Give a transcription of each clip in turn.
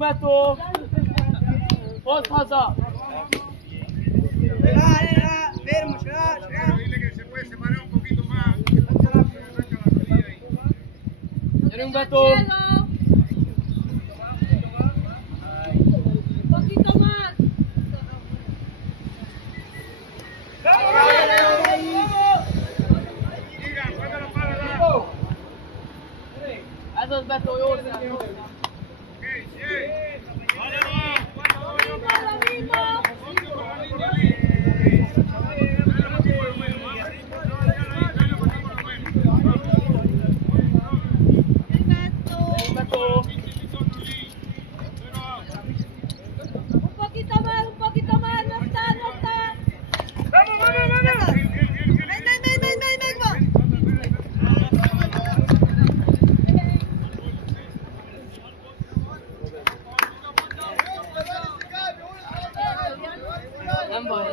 Umberto! Post passa! Fermo, ce l'ha. Dile que se puede separar un poquito más. Vieni Umberto! Un poquito más. Diga, cuando la pala da. Adesso Umberto, io ora. Un poquito más, no está. Vamos.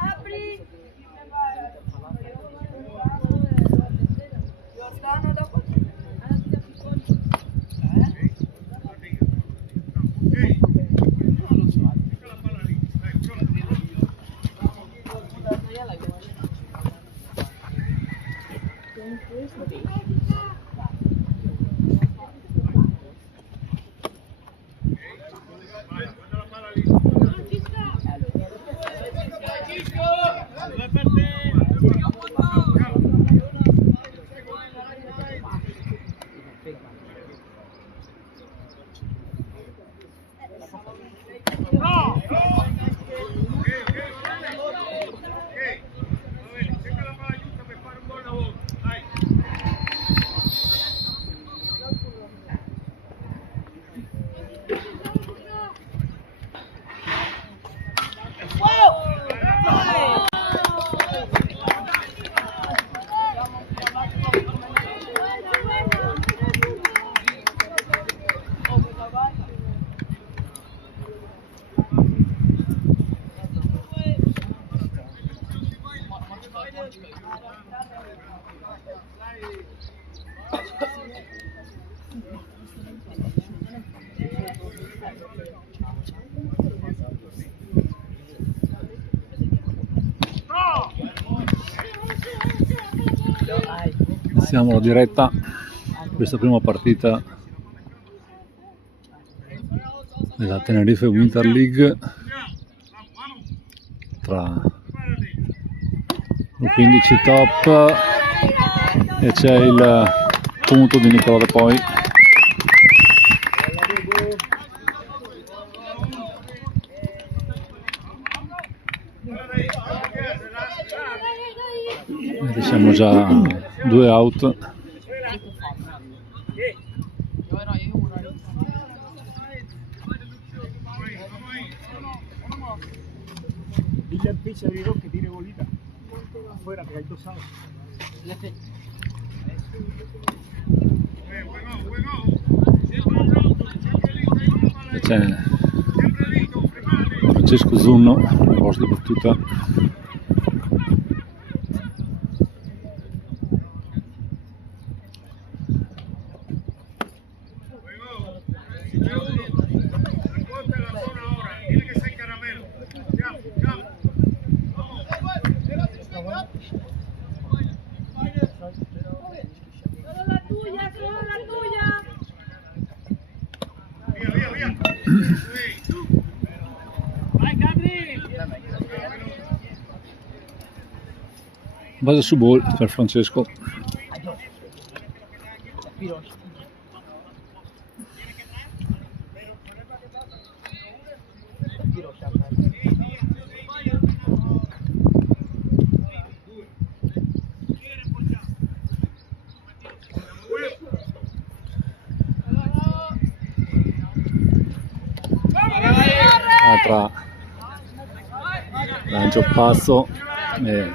Apri. Siamo alla diretta questa prima partita della Tenerife Winter League tra il 15 top e c'è il punto di Nicola De Poi. E siamo già 2 out. Dile al pitch abridor que tire bolita afuera, que hay 2 outs. E c'è Francesco Zunno al posto di battuta. Solo la tuya. Base su ball per Francesco. Tra lancio passo e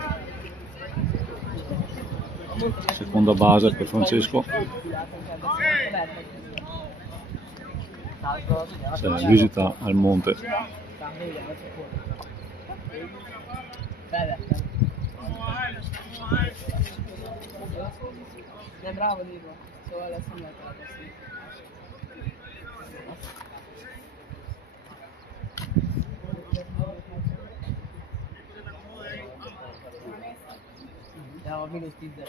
seconda base per Francesco. Visita al monte. Sei bravo Nico, se vuole segnare. Andiamo minuti zero.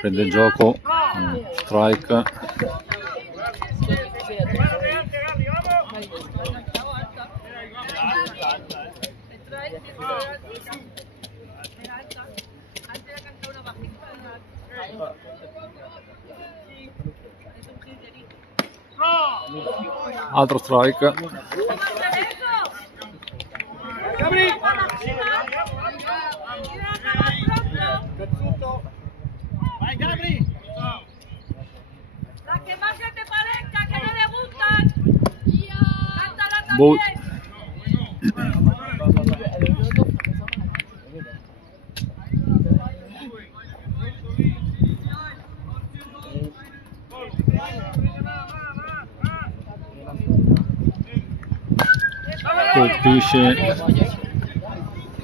Prende il gioco, strike. Altro strike. Vai Gabri! La que más se te parezca, que no le gustan. Cántala Boot. también. Colpisce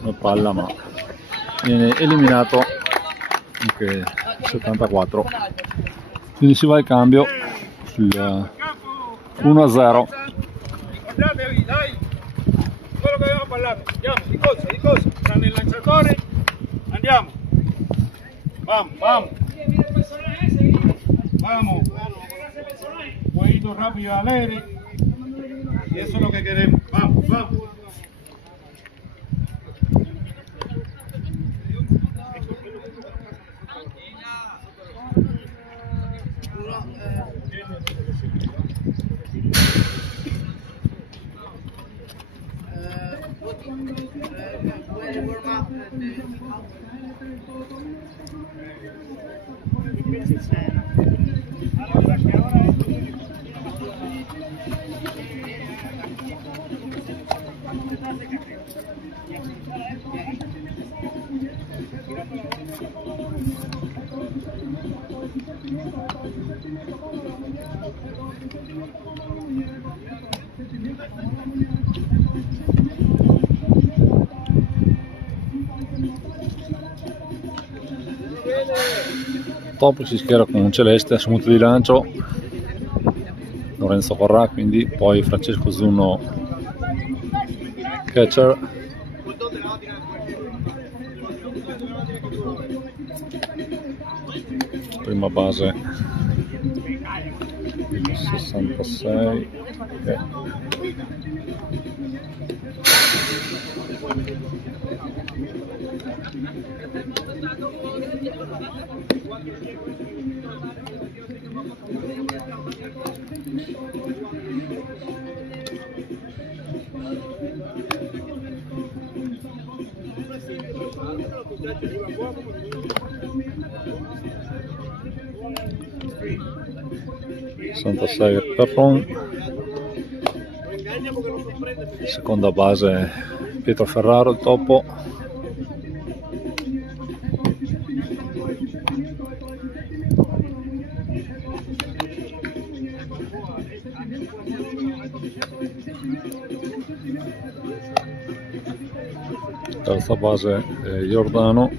la palla ma viene eliminato anche 74, quindi si va al cambio sul 1-0. Guardatevi, dai! Quello che abbiamo parlato, andiamo, di cosa? Tranne il lanciatore, andiamo! Vamos, vamos! Vamos! Jueguito rápido, alegre. Y eso es lo que queremos. Vamos, vamos. Dopo si schiera con un celeste sul punto di lancio Lorenzo Corrà, quindi poi Francesco Zunno catcher, prima base 66 66 Perron, seconda base Pietro Ferraro, il topo, terza base Giordano,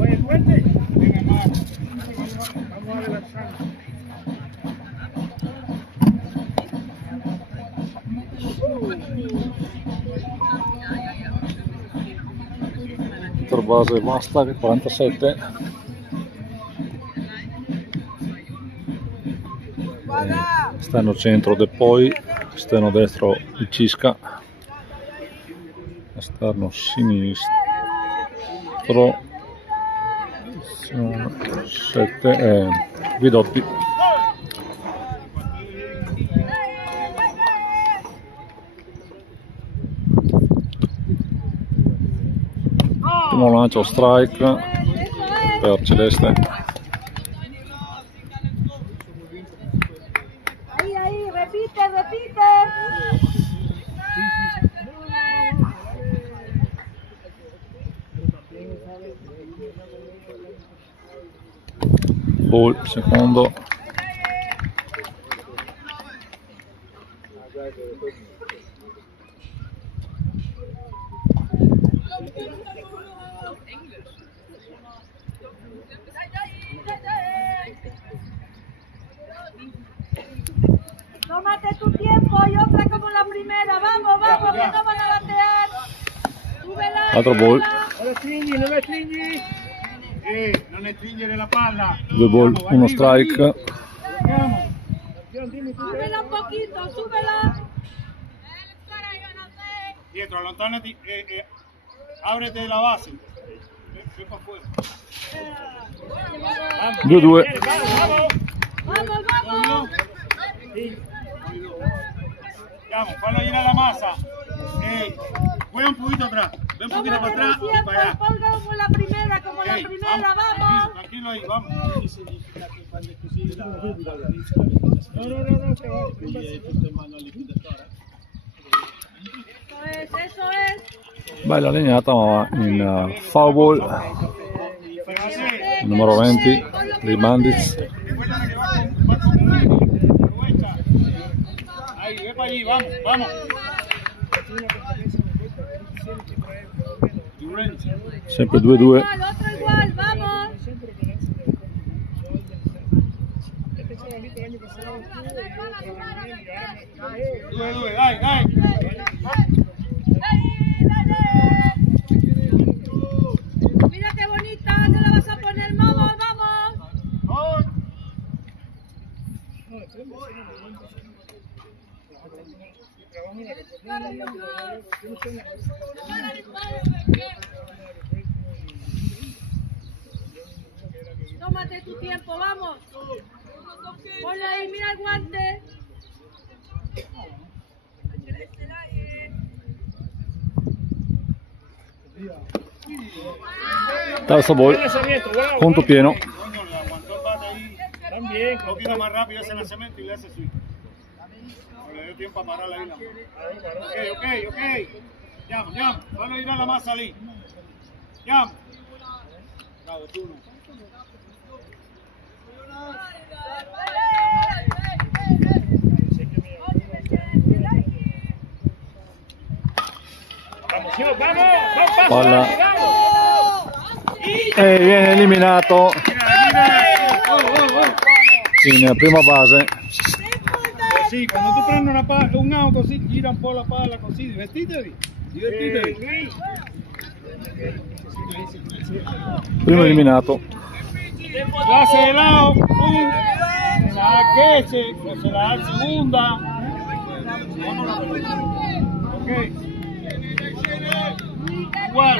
Oye, fuerte. Venga, vamos a relaxarnos. Base vastaan 47. Esterno centro De Poi, esterno destro Cisca, esterno sinistro 7 Vidotti. Primo lancio strike per Celeste. Ahí, repite. Ball secondo. Tómate tu tiempo y otra como la primera. Vamos, que no van a batear. Súbela. Altro ball. Non le stringi. Non stringere la palla. 2 ball, 1 strike. Andiamo. Súbela un poquito, súbela. Dietro, allontanati e ábrete la base. Ve para afuera. 2-2. Vamos. Vamos, fallo girar la masa. Juega un poquito atrás. Ve un poquito para atrás y para allá. Ponga como la primera, vamos. Tranquilo ahí, vamos. No, se va. Eso es. Bella legnata ma in foul ball. Numero 20 dei Bandits. Ahí, ve para allí, vamos. Sempre 2-2. Otro igual, vamos. Due, dai. Mira qué bonita, te la vas a poner, vamos. Tómate tu tiempo, vamos. Ponle ahí, mira el guante. Terzo ball. Conto pieno. Aguantó el bate ahí. También. Un poquito más rápido hace el lanzamiento y le hace swing. No le dio tiempo a parar ahí la mano. Ok. Llama. Van a ir a la masa ahí. Llama. Bravo, tú no. Vamos. Palla. E viene eliminato in prima base. Sì, quando tu prendi un out così, gira un po' la palla così, divertitevi. Primo eliminato. La hace de lado, pum, se la da a Queche, o se la da al segunda. Ok. Igual.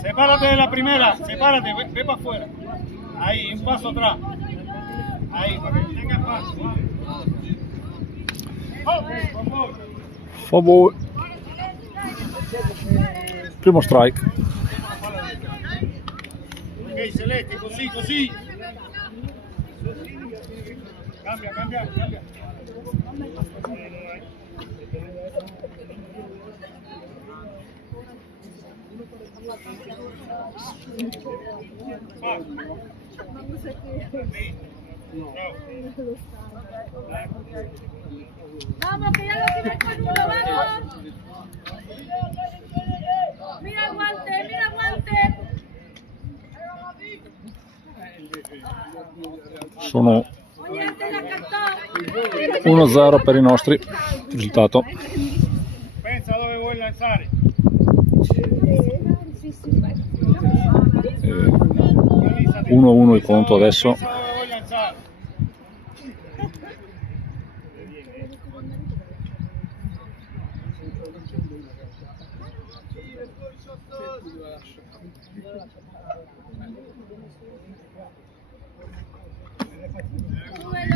Sepárate de la primera, sepárate, ve para afuera. Ahí, un paso atrás. Ahí, para que tenga paso. Foul ball. Primo strike. Ok, Celeste, così. Cambia. Vamos, que ya lo tienes con uno, vamos. Mira el guante, mira el guante. Sono Oye, te la cantó. 1-0 per i nostri. Risultato Pensa dove vuoi lanciare. 1-1 il conto adesso. Pensa dove vuoi lanciare.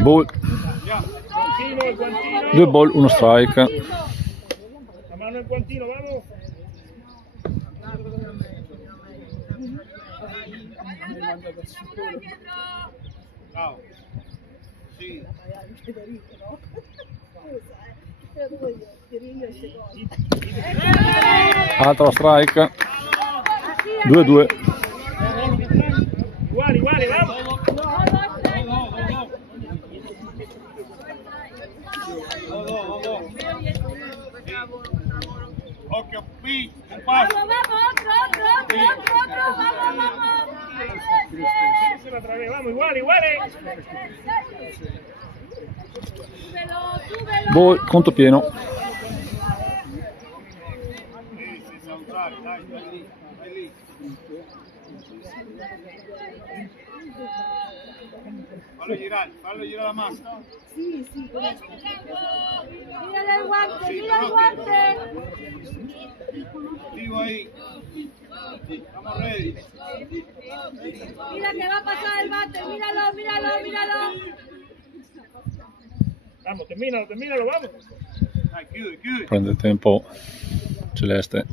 Ball. Guantino, il guantino. 2 ball, 1 strike. La mano al guantino, vamos. Bravo. Sì. Altro strike. 2-2. Uguali, uguali, vamos. Occhio, qui, un passo. Vamos, vamos, vamos. Díselo otra vez, vamos, igual, iguales. Súbelo. Ball, conto pieno. Senza usare, dai, vai lì, vai lì. Fallo girare la massa. Mírale el guante, mira el guante. Vivo ahí. Estamos ready. Mira que va a pasar el bate, míralo, míralo, míralo. Vamos, termínalo, termínalo, vamos. Dai, chiudi, chiudi. Prende il tempo Celeste.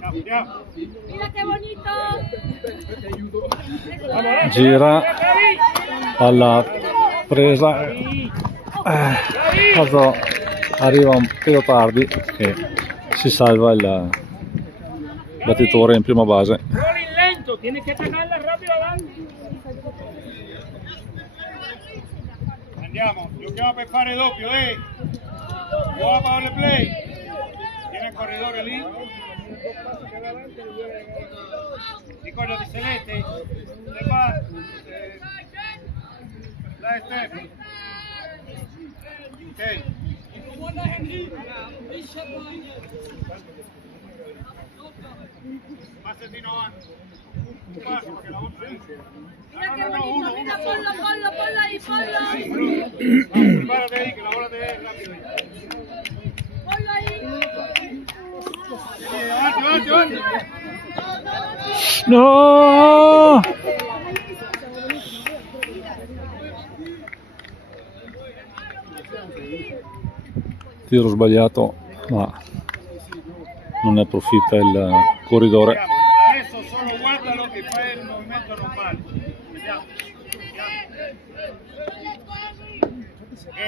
Andiamo. Mira qué bonito. Vamos, Gira alla presa. Cosa arriva un pelo tardi che si salva il battitore in prima base. Rolling lento, tienes que atacarla rápido avanti. Andiamo, giochiamo per fare doppio, Buona Paolo play. Tiene il corridore lì. Ricordati Celeste. Stefan. Dai Stefan. Ok. Passetino avanti. Un passo perché la volta è. Mira qué bonito, mira, ponlo ahí, ponlo. Vamos, prepárate ahí, que la bola te dé rápido. Ponlo ahí. Avanti, avanti, avanti. No! Tiro sbagliato, ma non ne approfitta il corridore. Adesso solo guardalo che fai il movimento normale. Vediamo.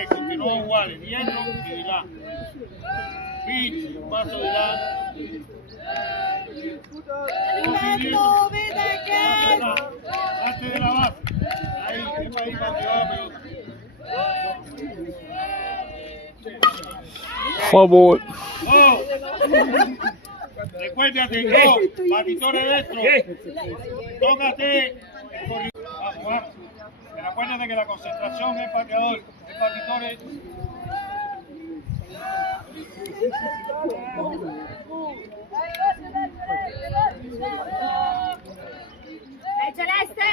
Continua uguale, dietro e di là. Pitch, un passo di là. Perfecto, vede que. Antes de la base. Ahí, es para ahí para que va la pelota. Foul ball. ¡Oh! Recuérdate, batidores dentro. Tócate el corredor. Vamos, vamos. Pero acuérdate que la concentración es pateador, el batidor es. Celeste!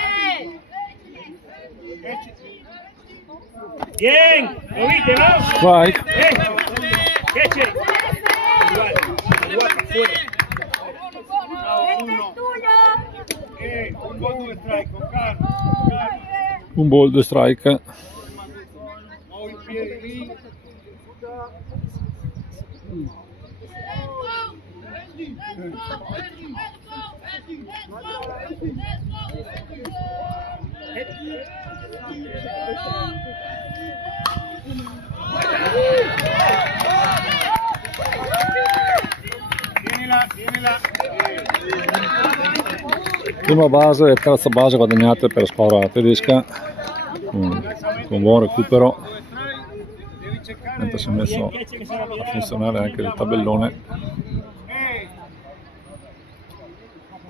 Bien, lo viste, vamos. Strike. Eche. Igual, igual para afuera. Este es tuyo. Un gol, 2 strike, con calma, con calma. Un ball, 2 strike. Muovi i piedi lì. Prima base e terza base guadagnate per la squadra tedesca con buon recupero, mentre si è messo a funzionare anche il tabellone.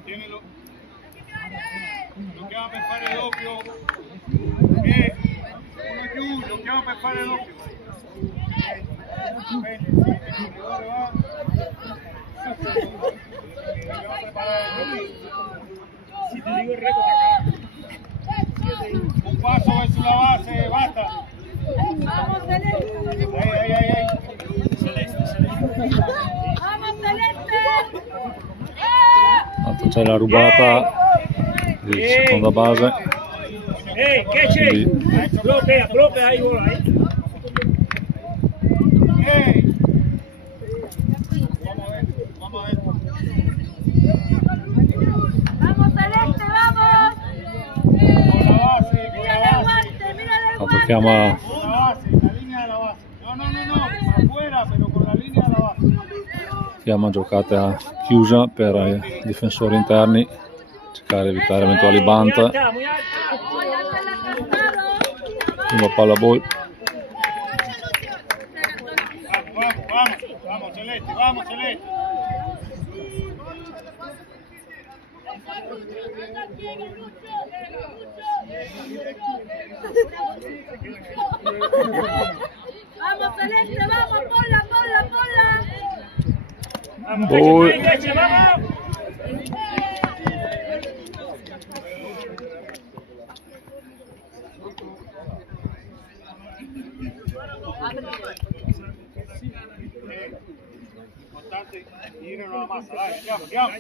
Tienilo. Lo chiama per fare doppio. Uno giù, lo chiama per fare doppio. Si te digo el récord acá. Un paso verso la base, basta. Vamos, Celeste. Ahí. Celeste, celeste. Vamos, Celeste. Tanto c'è la rubata di seconda base. ¿Qué che? Bloquea, ahí bola, Hey. Vamos a ver. Vamos, Celeste, vamos. Con la base, Mírale el guante, mírale el Tanto guante. chiama con la base, la línea de la base. No, afuera, pero con la línea de la base. giocate a chiusa per i difensori interni, cercare di evitare eventuali bunt. Muy alta. Prima palla ball, Vamos, Celeste, vamos, Celeste. Vamos, Celeste, vamos, ponla. Vamos, Gol. Queche, vamos. Importante, ir a la masa, dale, andiamo.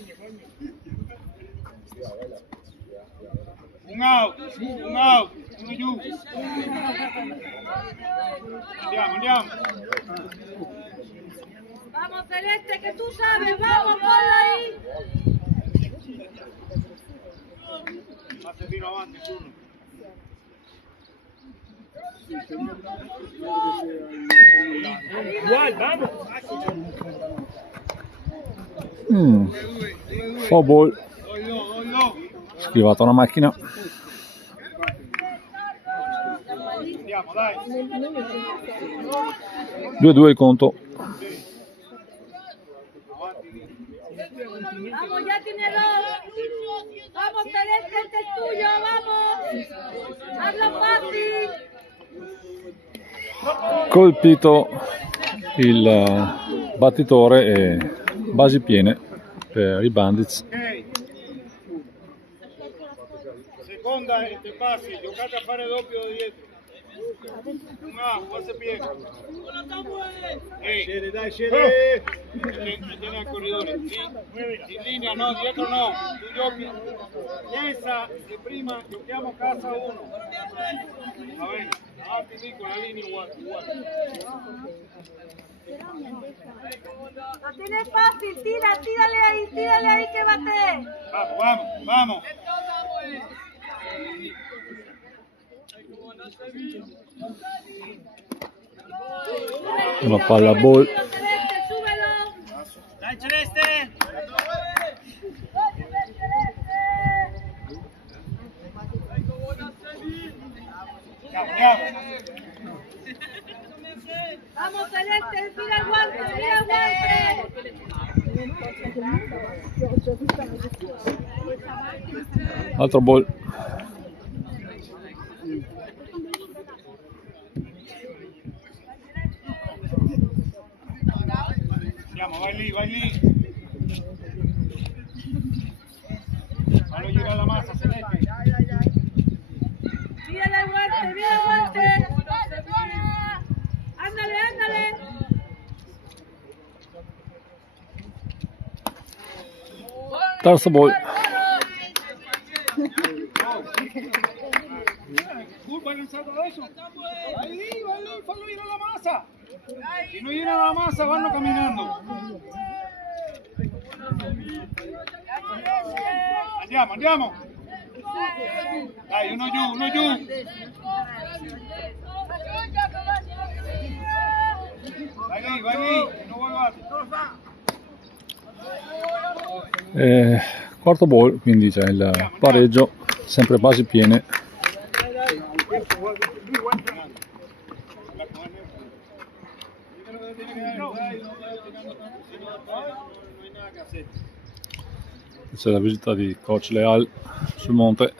Un out, uno giù. Andiamo. Vamos, Celeste, que tú sabes, vamos, ponla ahí. Pase fino avanti, turno. Igual, vamos. foul ball, Doi. schivata una macchina. Andiamo, dai. 2-2 il conto. Vamos, ya tiene dos. Vamos, Celeste, este es tuyo, vamos. Hazlo fácil. Colpito il battitore e basi piene per i Bandits. Ok. Seconda e te passi, giocate a fare doppio dietro. Forse pieno. Dai, scende. Tiene al corridore. In linea, no, dietro no. Tu giochi. Chiesa e prima giochiamo casa 1. Va bene, avanti lì con la linea uguale. Lo tienes fácil, tírale ahí que bate. Vamos. Una palla ball, Celeste, súbelo. Dai, Celeste. Andiamo. Vamos, Celeste, mira el guante. altro ball. Andiamo, vai lì. Fallo girare la massa, Celeste. Mira el guante. Ándale. Terzo ball, Curva lanzado adesso. Vai lì, fallo girare la massa. Si non girano la massa vanno camminando. Andiamo. Dai, uno giù. Vai lì, non vuoi guardare. quarto ball, quindi c'è il pareggio, sempre basi piene. C'è la visita di coach Leal sul monte.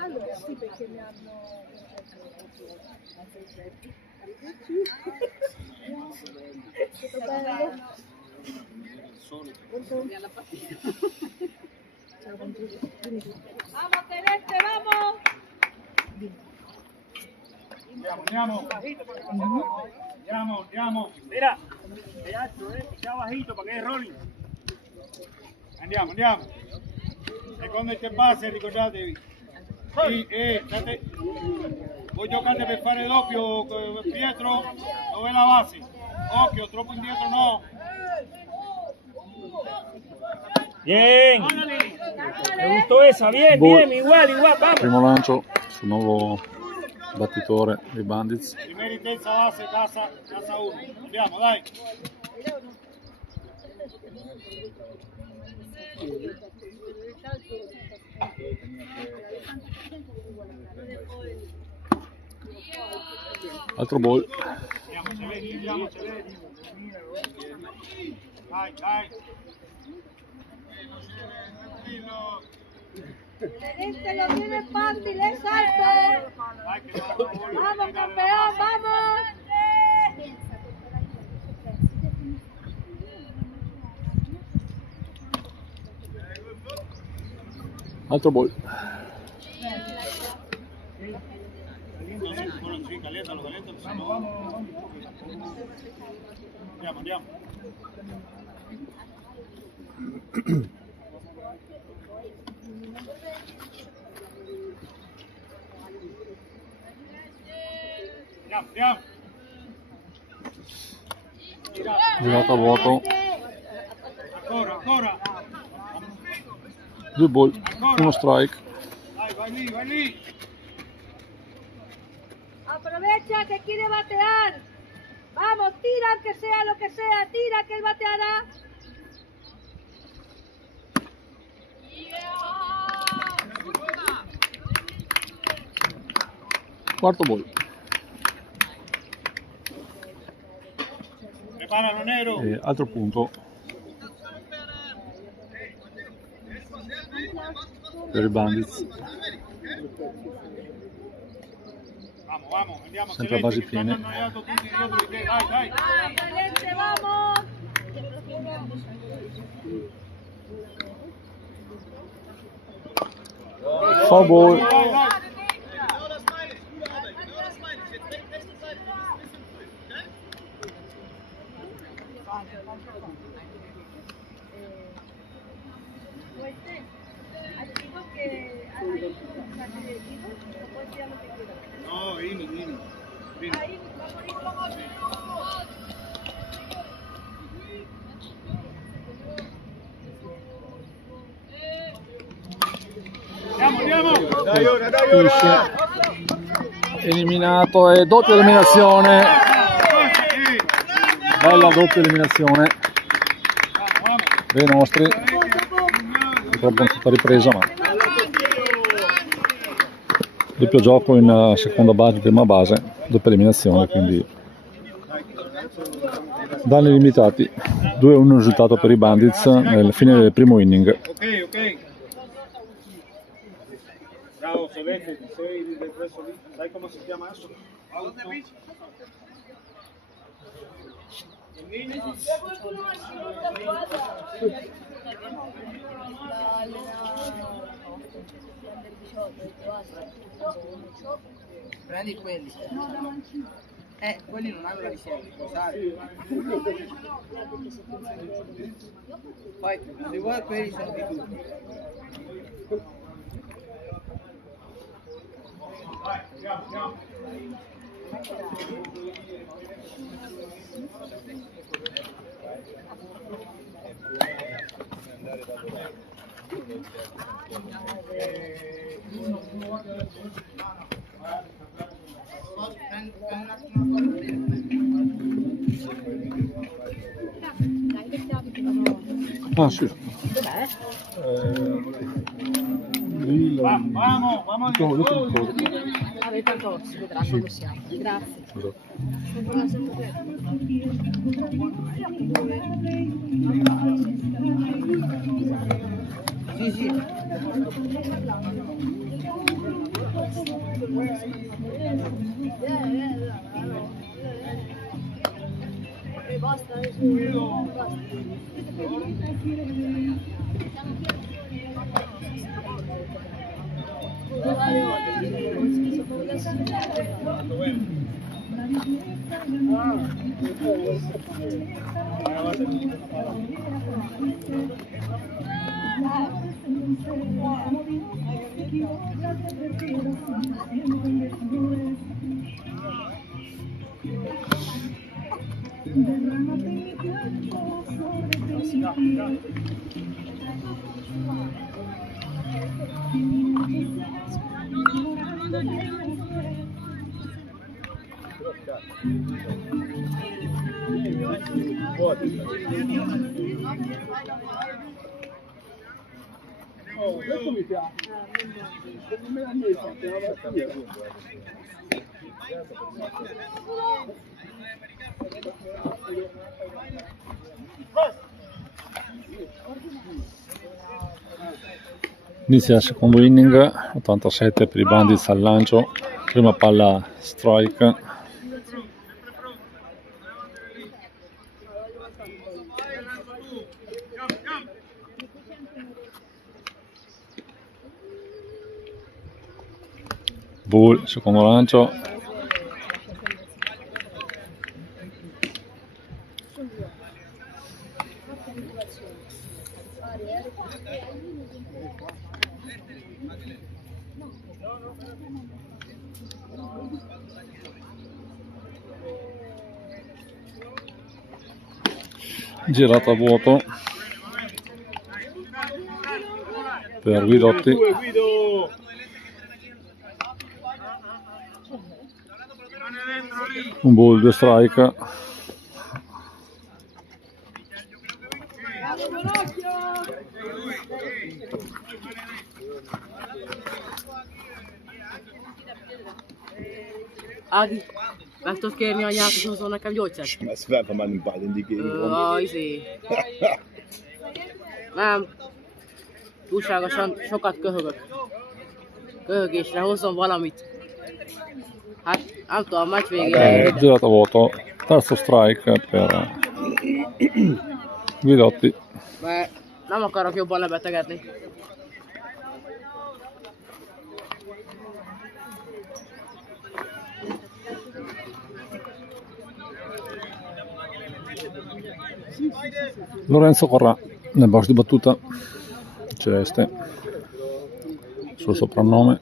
Allora sì, perché mi hanno... Vamos Celeste, vamos. Andiamo. Mira, el alto, está bajito para que es rolling. Andiamo. Secondo il base, ricordatevi. State. Voi giocate per fare doppio, Pietro, dove è la base? Occhio, troppo indietro no. Bien. Me gustó esa. Bien, igual, vamos. Primo lancio sul nuovo battitore dei Bandits. Prima di terza base, casa 1. Andiamo, dai. Altro ball. Andiamo, Celesti. Dai. Celeste lo tiene fácil, es alto. Vamos campeón, vamos. Altro ball. Caliéntalo, Andiamo. Andiamo. Girato a vuoto. Ancora. 2 ball, 1 strike. Dai, vai lì. Aprovecha que quiere batear. Vamos, tira aunque sea lo que sea, tira que él bateará. Quarto ball. Preparalo, Nero. E altro punto per i Bandits. Vamos, andiamo. Sempre a basi piene. Dai. Vamos, Celeste, vamos. Foul ball. Dai. Al chico que hay un mensaje de equipo, no puedes tirar lo que quieras. No, Ini. Ahí, vamos. Andiamo. Finisce. Eliminato e doppia eliminazione. Bella doppia eliminazione dei nostri. Purtroppo non è stata ripresa, ma doppio gioco in seconda base, prima base, doppia eliminazione, quindi danni limitati. 2-1 il risultato per i Bandits nel fine del primo inning. Ok. Bravo, Celeste, ti sei ripreso lì. Sai come si chiama eso? Prendi quelli. Quelli non hanno la riserva, lo sai. Poi, se vuoi quelli sono di tutti. Andiamo. Ah sì. Lì la... Vamos, vamos. Vabbè, tanto si vedrà quando siamo. Grazie. Sì, sì. Basta. Inizia il secondo inning, 87 per i Bandits al lancio, prima palla strike. Ball, secondo lancio. Girata a vuoto per Guidotti. Un ball, 2 strike. Adi, möchtest du gerne ja nicht so eine Kamionet? Schmeiß einfach mal einen Ball in die Gegend rum. Oh, easy. Nem. Túlságosan sokat köhögök. Köhögésre hozom valamit. Hát, nem tudom, meccs végére. Girata a vuoto, terzo strike per Guidotti. Mert nem akarok jobban lebetegedni. Lorenzo Corrà nel box di battuta Celeste, suo soprannome.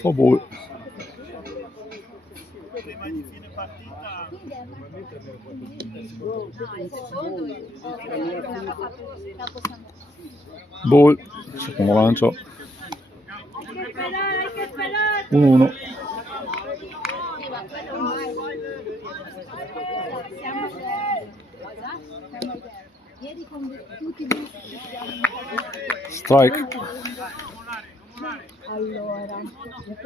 Fa ball. Ball, secondo lancio. 1-1. Strike. Allora,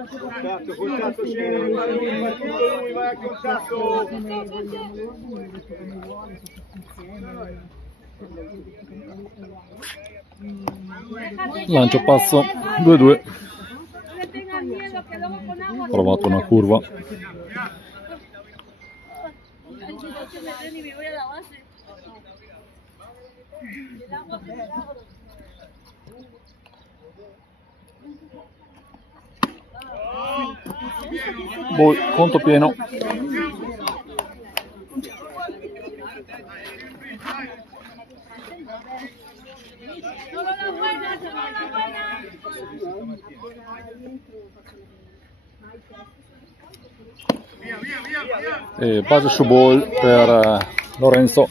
Contatto, scende, vai lui, vai a contatto. Lancio passo 2-2. Provato una curva. Ball, conto pieno. E base su ball per Lorenzo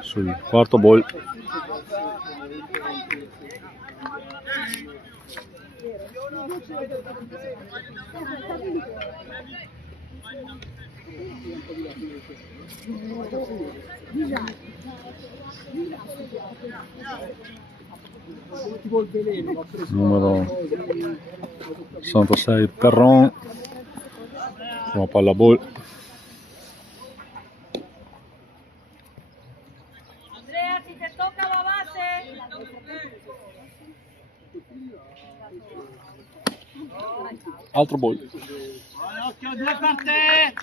sul quarto ball. Numero 66 Perron, prima palla ball. Andrea, si te toca la base. Altro ball. Buon occhio, due parte!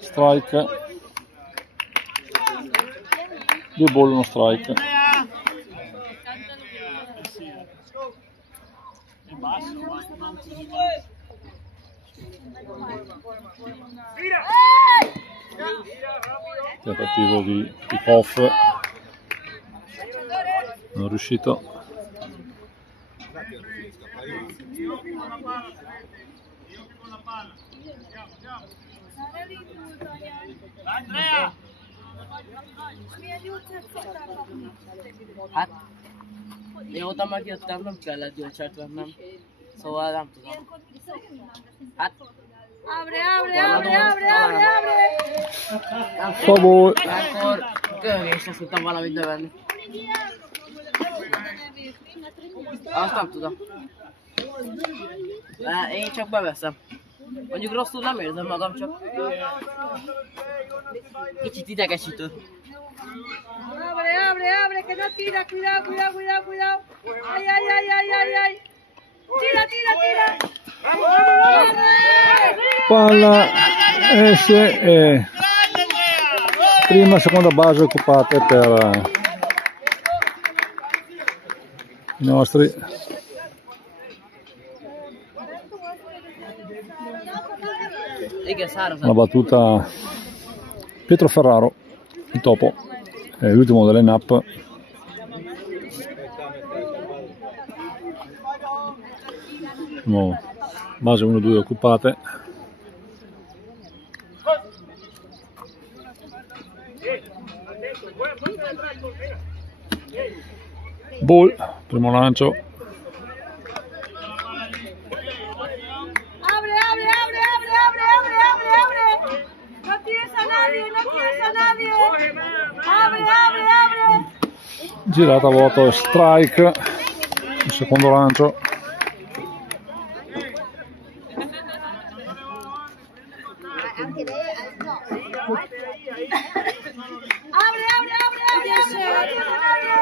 Strike. 2 ball, 1 strike. Andrea! È basso, ma Tentativo di off, non riuscito. Andrea! Hát, mióta megjöttem, nem kellett gyógyszert vennem. Szóval nem tudom. Hát, Abre, abre, abre, abre, abre, abre. Favor. akkor kövésre szoktam valamit növelni. Azt nem tudom. De én csak beveszem. Mondjuk rosszul nem érzem magam, csak kicsit idegesítő. Abre, abre, abre, que no tira, cuidado, cuidado, cuidado, cuidado. Ay, ay, ay, ay, ay, ay. Tira, tira, tira. Palla esce e prima e seconda base occupate per i nostri. Igen, száraz. Una battuta Pietro Ferraro, il topo, è l'ultimo delle NAP. No, base 1-2 occupate. Ball, primo lancio. Abre, abre, abre, abre, abre, abre, abre, abre. No tires a nadie, no tires a nadie. Abre, abre, abre. Girata a vuoto, strike. Il secondo lancio. Abre, abre, abre, abre, abre. No tires a nadie.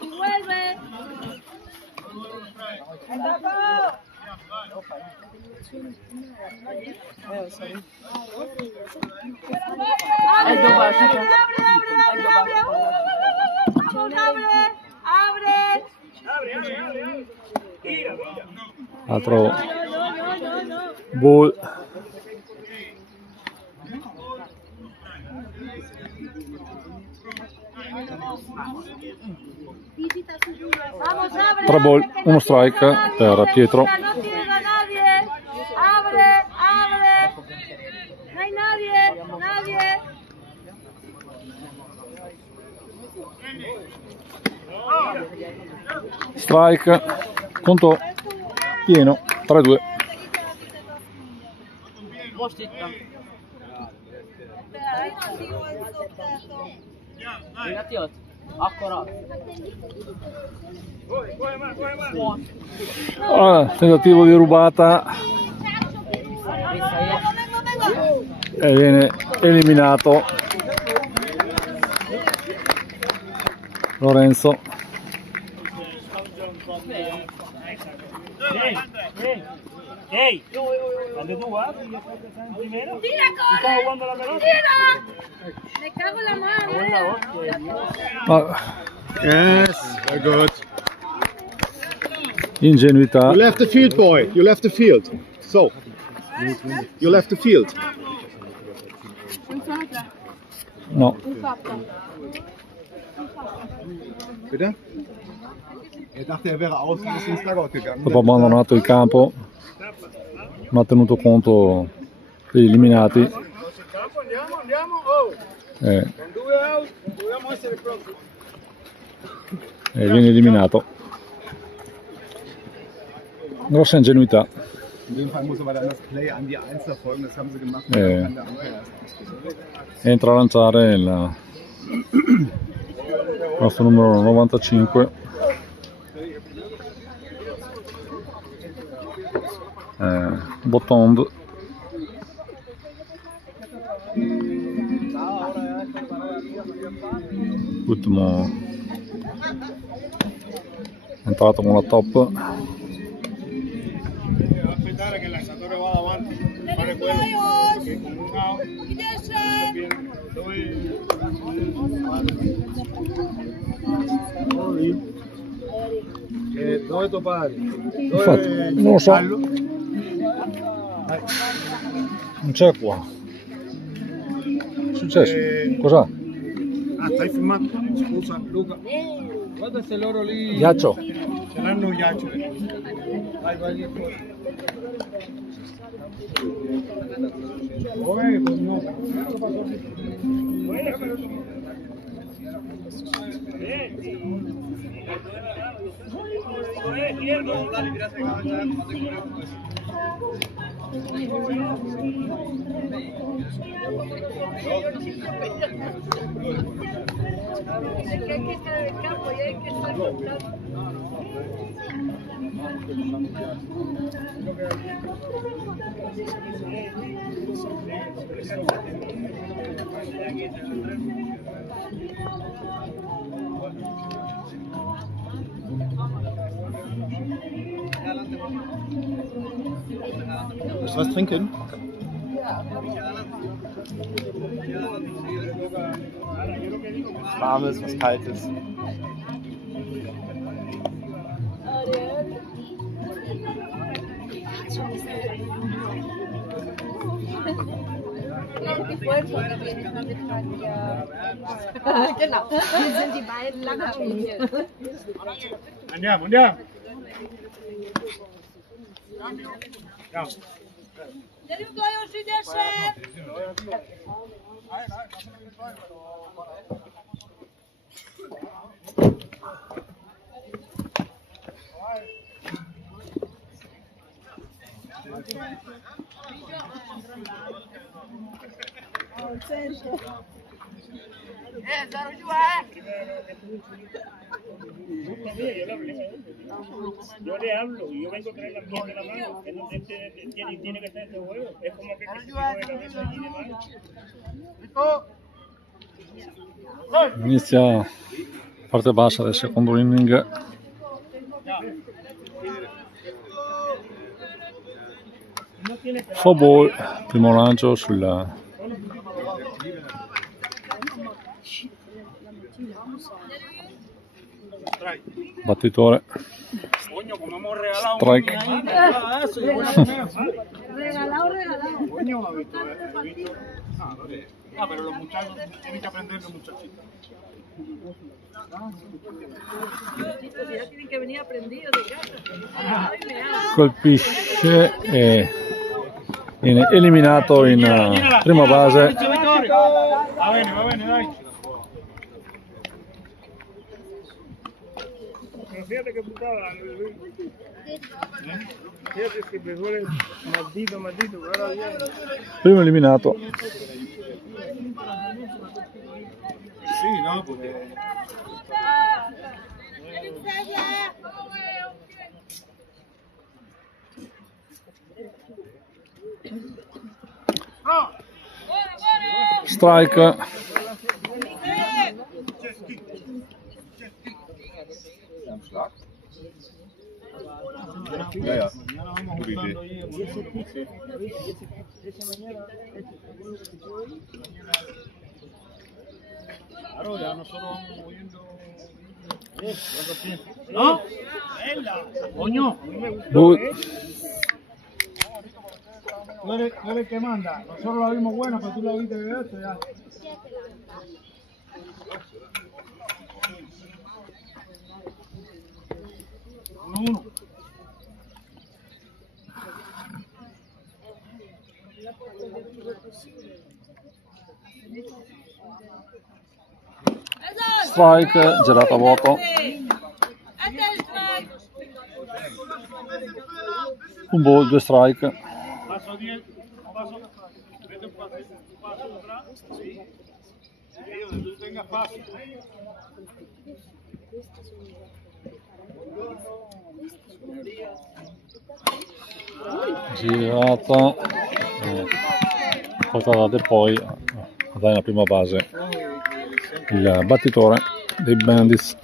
Y vuelve. Abre, abre, abre, abre, abre, abre. Vamos, abre, abre. Altro ball. Vamos, abre. 3 ball, 1 strike per Pietro. No tires a nadie. Abre, abre. No hay nadie, nadie. Strike, conto pieno, 3-2. Most ittam. Miért jött? Akkor az. Tentativo di rubata Visszaér. e viene eliminato Lorenzo. Ehi, quando tu guardi, io sono primero. Tira, Stavo corre. jugando la pelota. Tira. Me cago en la mano. Yes, very good. Ingenuità. You left the field, boy. You left the field. So, you left the field. No. Bitte? Er dachte, er wäre außen, ist ins Dugout gegangen. Dopo ha abbandonato il campo, non ha tenuto conto degli eliminati e viene eliminato. Grossa ingenuità. In dem Fall muss aber dann das Play an die 1 erfolgen, das haben sie gemacht, und dann kann der Umpire erst ausgesucht. Entra a lanciare il nostro numero 95. Botond. Ultimo è entrato con la top. Devo aspettare che il lanciatore vada avanti, fare quello che con un out Dove topare? Infatti, non lo so, non c'è qua. Che è successo? Cos'ha? Ah, stai filmando? Scusa Luca. Guarda se loro lì. Ghiaccio? Ce l'hanno ghiaccio. Vai lì fuori. Es que hay que estar en el campo y hay que estar comprando. Willst du was trinken? Was Warmes, was Kaltes. Die Vollfolge auf jeden Fall mittragen, ja. Genau, wir sind die beiden Langarmien. Andiamo, andiamo. Andiamo. Yo le hablo y yo vengo a traer la mía de la mano, que no tiene que estar este huevo. Es como que se tira de la mesa allí de mano. Inizia la parte bassa del secondo inning. Four ball, primo lancio sul battitore. Coño, como hemos regalado. Strike. Regalado, regalado. Coño, ha visto, he visto. Ah, vale. Ah, pero los muchachos tienen que aprender los muchachitos. Chicos, ya tienen que venir aprendidos de casa. Ay, me amo. Colpisce e viene eliminato in prima base. Va bene, dai. Pero fíjate que putada. Fíjate que me duele maldito, ahora bien. Primo eliminato. Sì, no, perché... Strike. Am Schlag? Ja, ja. Gute Idee. Claro, ya nosotros vamos moviendo. ¿No? Coño, Good. tú eres el que manda. Nosotros la vimos buena, pero tú la viste de esto ya. Uno. Strike, girato a vuoto. Un ball, 2 strike. Paso 10, paso, vete un paso atrás, sí. Ahí donde tú tengas paso. Girata, portata da poi a dare la prima base il battitore dei Bandits.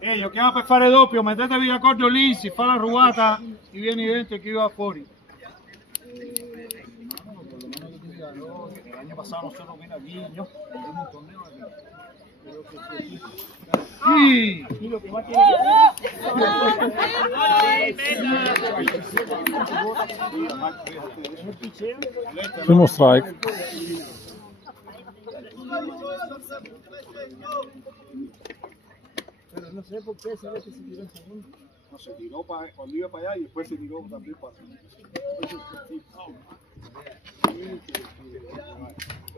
Io chiamo per fare doppio, mettetevi d'accordo lì, si fa la ruota, chi viene dentro e chi va fuori. El año pasado nosotros vino aquí, yo, hicimos un torneo aquí. Sí. Y lo que más tiene Primo strike. Pero no sé por qué, ¿sabes que se tiró en segundo? No, se tiró cuando iba para allá y después se tiró también para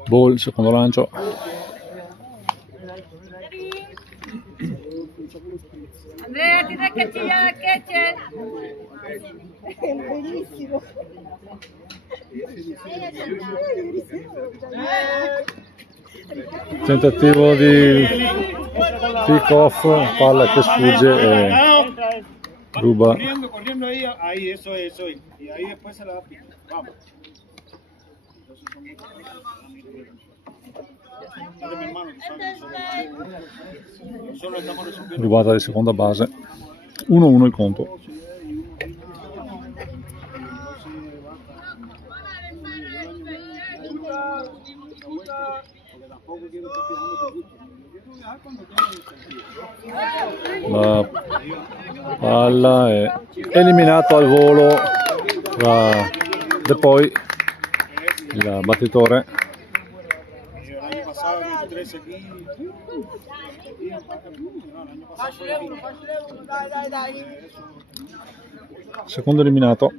Ball, secondo lancio. Andrea, tienes que chillar, che c'è? Bellissimo. Tentativo di pick off, palla che sfugge e ruba. Corriendo ahí, eso es. Y ahí después se la da pico. Vamos. Dale, mi hermano, solo estamos resolviendo. Rubata di seconda base. 1-1 il conto. La palla è eliminato al volo da De Poi, il battitore. Secondo eliminato.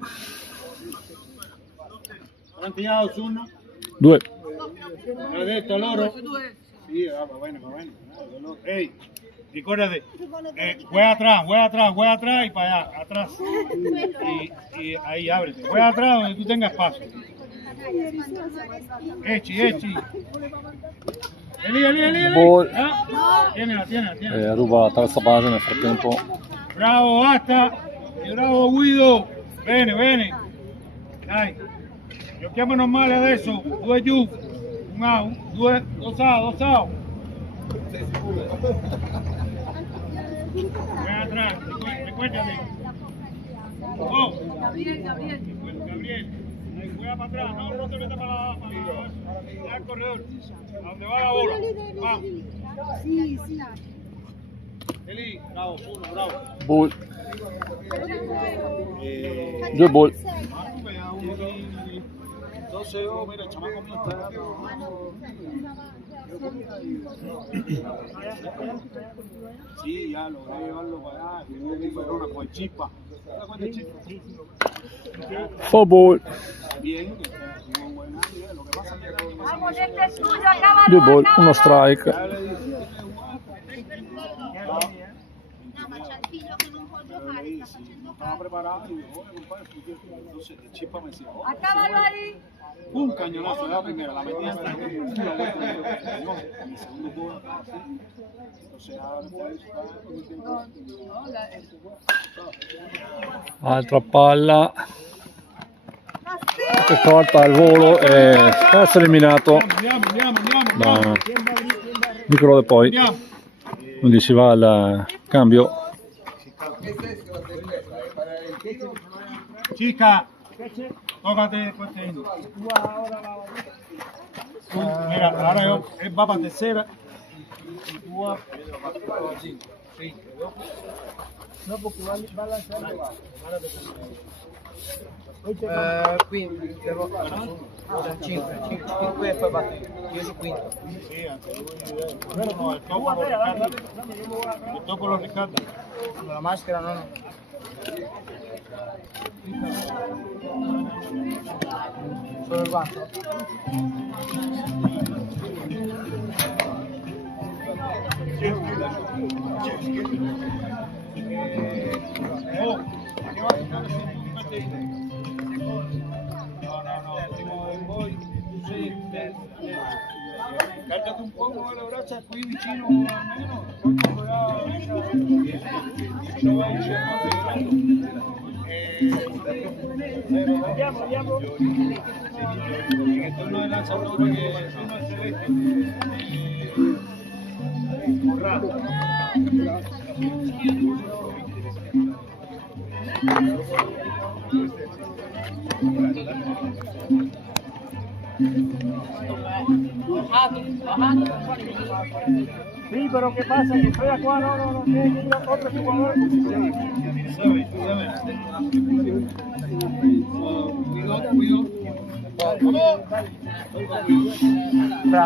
Quanti ha uno? 2. ¿Lo has detto loro? Sí, va bene. Ey, ricordate, juega atrás y para allá, atrás. Y ahí ábrete. Juega atrás donde tú tengas espacio. Echi. Eli. Ball. Tienila. Ruba la terza base nel frattempo. Bravo, basta. Y bravo, Guido. Bene. Dai. Giochiamo male adesso. 2 giù. 1 out. 2 out. Juega atrás. Recuérdate. Oh. Gabriel. Juega para atrás. No te metas para el corredor. A donde va la bola. Vamos. Sì. Eli, bravo. Ball. 2 ball. Entonces, mira, el chamaco mío está. Sí, ya logré llevarlo para allá. Fueron con chispa. Four ball. Bien, tuvo buen año. Lo que pasa es que. Vamos, este es tuyo, acábalo. 2 ball, 1 strike. Estaba preparado y dijo, compadre, entonces el chispa me decía, Acábalo ahí. un cañonazo de la primera, la metía hasta el segundo gol, entonces Altra palla che corta al volo e terzo eliminato da Niccolò De Poi, quindi si va al cambio. Chica, tócate fuerte. Mira, ahora va para tercera. Quindi devo 5 e poi batto io su quinto. Sì, anche lui. No, il topo lo ricadda. La maschera no. Solo il guanto? Cárgate un poco la braccia qui vicino almeno, poi Andiamo. che torno del lanzatore che sono il celeste. Corrado. Sí, pero ¿qué pasa? Que estoy acá, no, tiene que ir a otro jugador.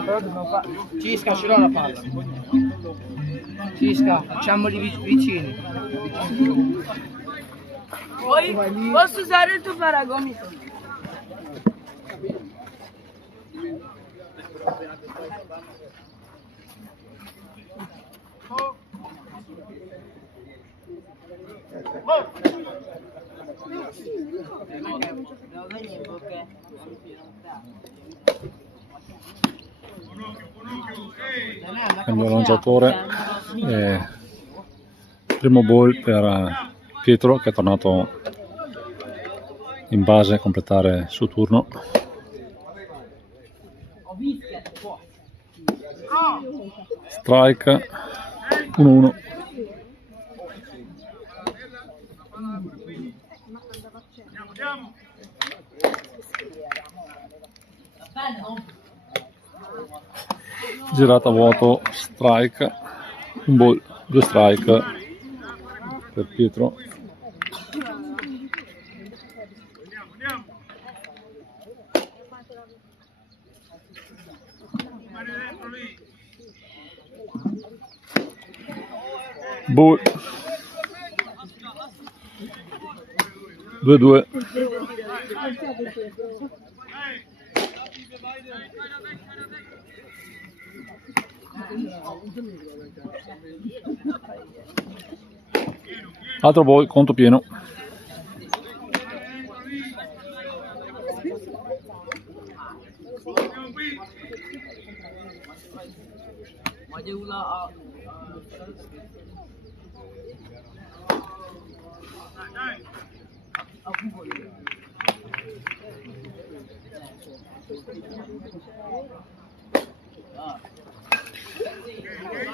Però dobbiamo fare. Cisca, ce l'ho la palla. Cisca, facciamoli vicini. Posso usare il tuo paragomito? Cambio lanciatore, primo ball per Pietro che è tornato in base a completare il suo turno. Strike 1-1. Girata a vuoto, strike, un ball, 2 strike per Pietro. Ball 2-2. Altro ball, conto pieno.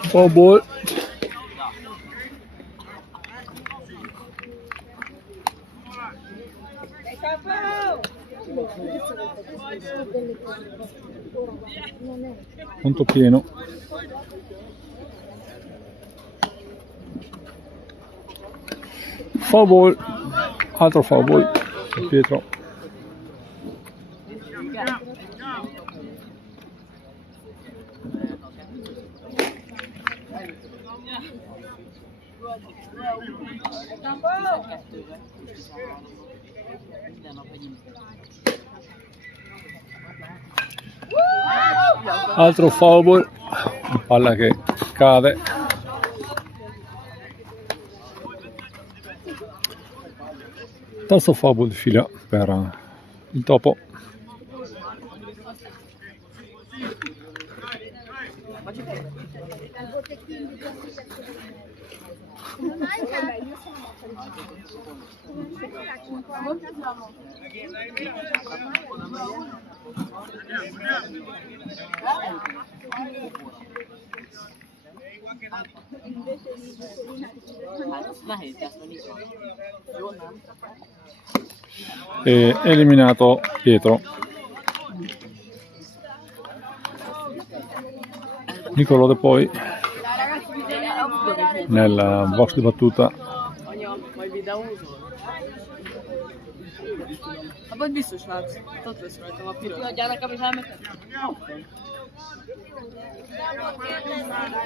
Foul ball. Conto pieno. Foul ball. Altro foul ball per Pietro. Altro foul ball, palla che cade. Terzo foul ball di fila per il topo. E eliminato Pietro. Niccolò De poi nel box di battuta. Anya, majd videózol? Abban biztos látsz. Ott vesz rajtam a piros. Adjál nekem is elmetek?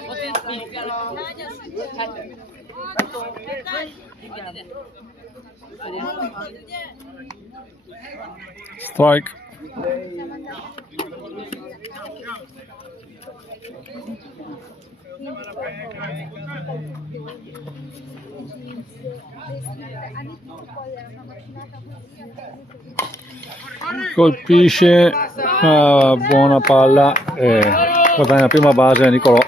Ott is még kell a... Hát... Strike. Colpisce, buona palla e guadagna la prima base Nicolò.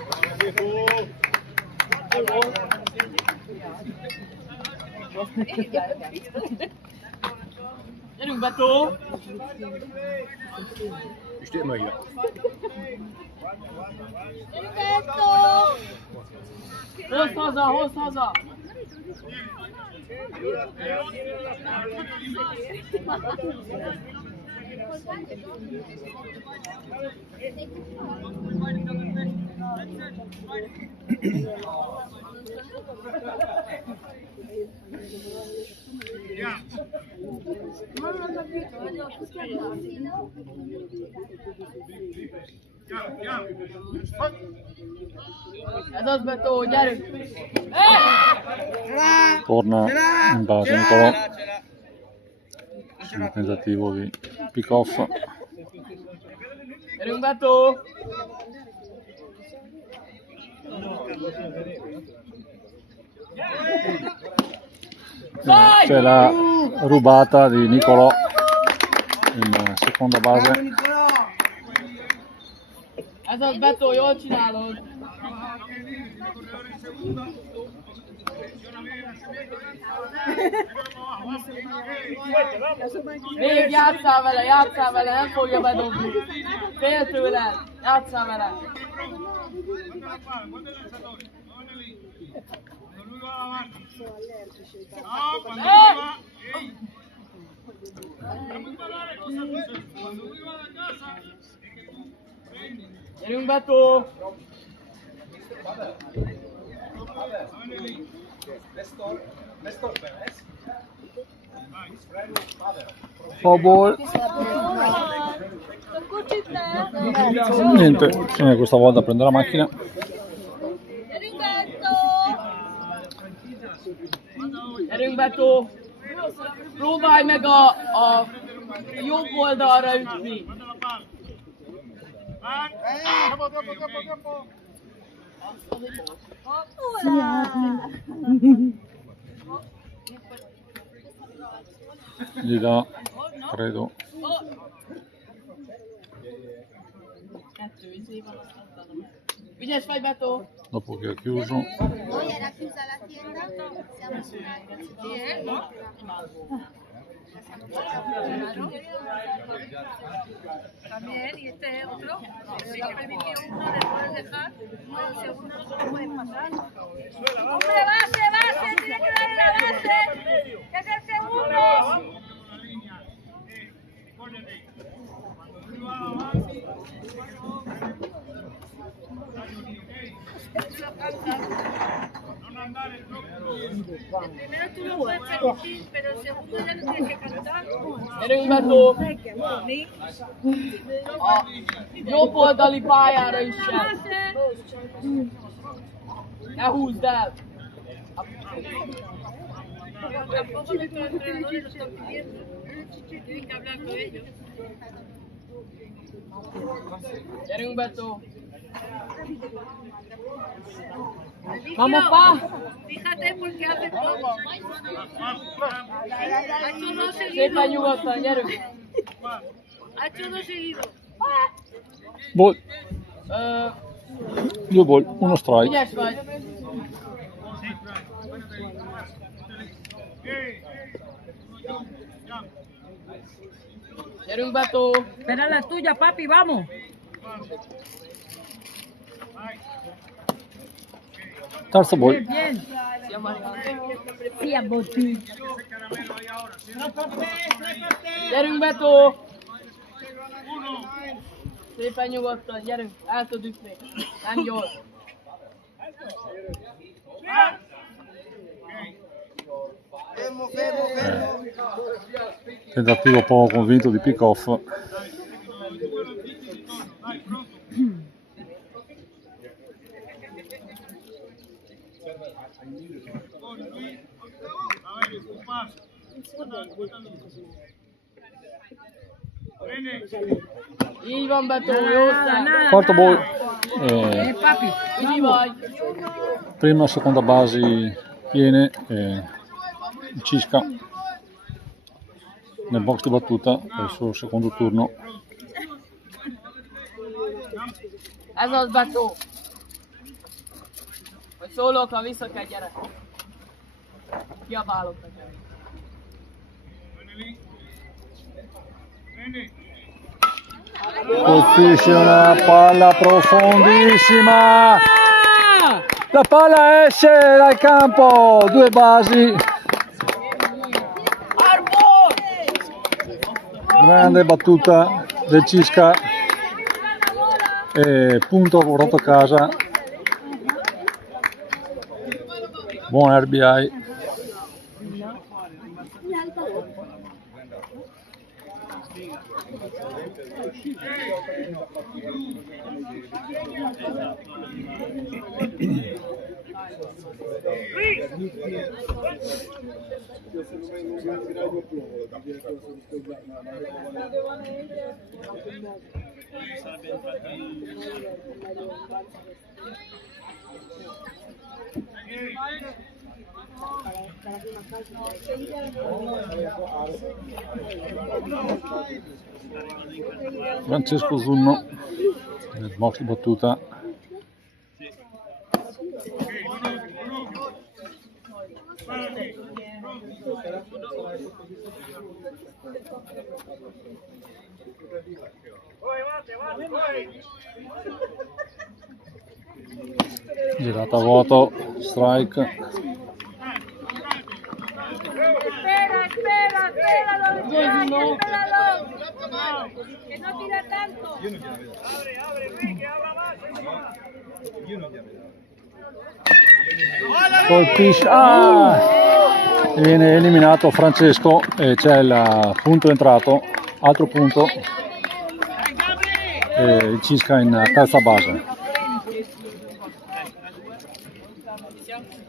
Gyerünk Beto! Ich stehe immer hier. Hozd haza, hozd haza! Ez az Beto, gyerünk! Torna in base Nicolò sul tentativo di pick off. Gyerünk Beto! C'è la rubata di Nicolò in seconda base. Ez az Beto, jól csinálod! Még játsszál vele, nem fogja bedobni. Fél tőle, játsszál vele. Gyerünk Beto! Ball. Niente, questa volta prende la macchina. Gyerünk Beto! Próbálj meg a jobb oldalra ütni! Gli dà, credo, Vigyázz vagy Beto! dopo che ha chiuso. Poi era chiusa la tienda, siamo su una También, y este es otro. Le ha permitido uno, le puedes dejar. El segundo no se lo puedes pasar. ¡Hombre, base, base! ¡Tiene que darle la base! ¡Es el segundo! El primero tú lo puedes permitir, pero el segundo ya lo tienes que cantar. Gyerünk Beto! A jobb oldali pályára is sem. Ne húzd el! Tampoco nuestros entrenadores lo están pidiendo. Tienen que hablar con ellos. Gyerünk Beto! Vamos pa! Fíjate porque hace todo. Ha hecho dos Szépen seguidos. nyugodtan, gyerünk! Ha hecho dos seguidos. Ball, Ö, 2 ball, 1 strike. Ügyes vagy! Gyerünk Beto! Espera la tuya, papi, vamos. Terzo ball. Bien. Szia Marian! Sí, a Botti. Gyerünk Beto! Szépen nyugodtan, gyerünk! El tud ütni! Nem gyors! Tentativo poco convinto di pick-off. Ivan Bato, Quarto ball. vai. Prima e seconda basi piene. Il Cisca nel box di battuta per il suo secondo turno. Adesso sbatto. Solo che ho visto cagliare. Io a ballo. Colpisce una palla profondissima. La palla esce dal campo. Due basi. Grande battuta del Cisca. E punto portato a casa. Buon RBI. Francesco Zunno nel box di battuta. Girata a vuoto, strike. Espera, espéralo, que no tira tanto. Colpisce, viene eliminato Francesco e c'è il punto entrato, altro punto, e il Cisca in terza base.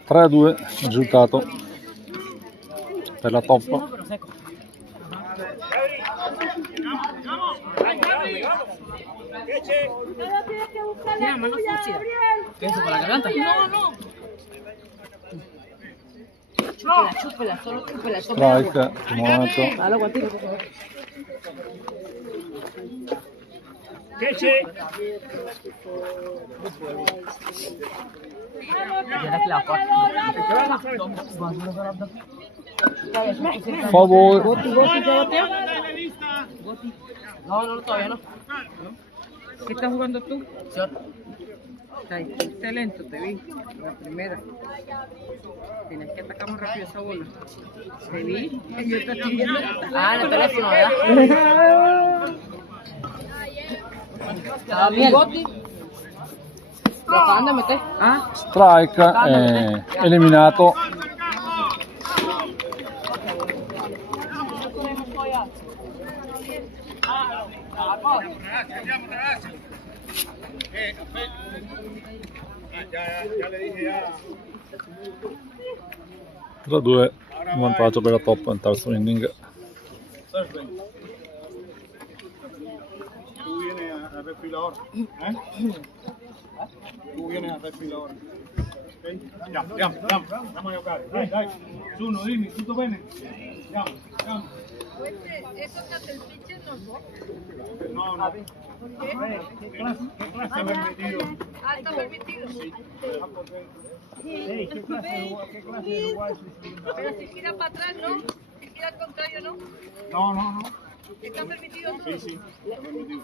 3-2 risultato per la top. ¿Qué es eso, con la garganta? No. Chúpela, solo chúpela. Strike, monato. ¿Qué c'è? Favor. No, todavía no. ¿Qué estás jugando tú? Shot. Está lento, te vi. La primera. Tienes que atacar más rápido esa bola. Te vi. Yo te estoy viendo. En el teléfono, ¿verdad? Estaba bien. Lo acaban de meter. Strike, eliminato. Ya le dije ya. 3-2, vantaggio per la top nel terzo inning. Tú vienes a refilar ahora. Tú vienes a refilar ahora. Llama. Vamos a jugar. Dai. Zuno, dimmi, tutto bene? Llama. ¿Eso que hace el pitcher no? No. ¿Qué clase de permitido? Está permitido. ¿Qué clase de uruguayo? Pero si gira para atrás, ¿no? Si gira al contrario, ¿no? No. ¿Está permitido todo? Sí. Está permitido.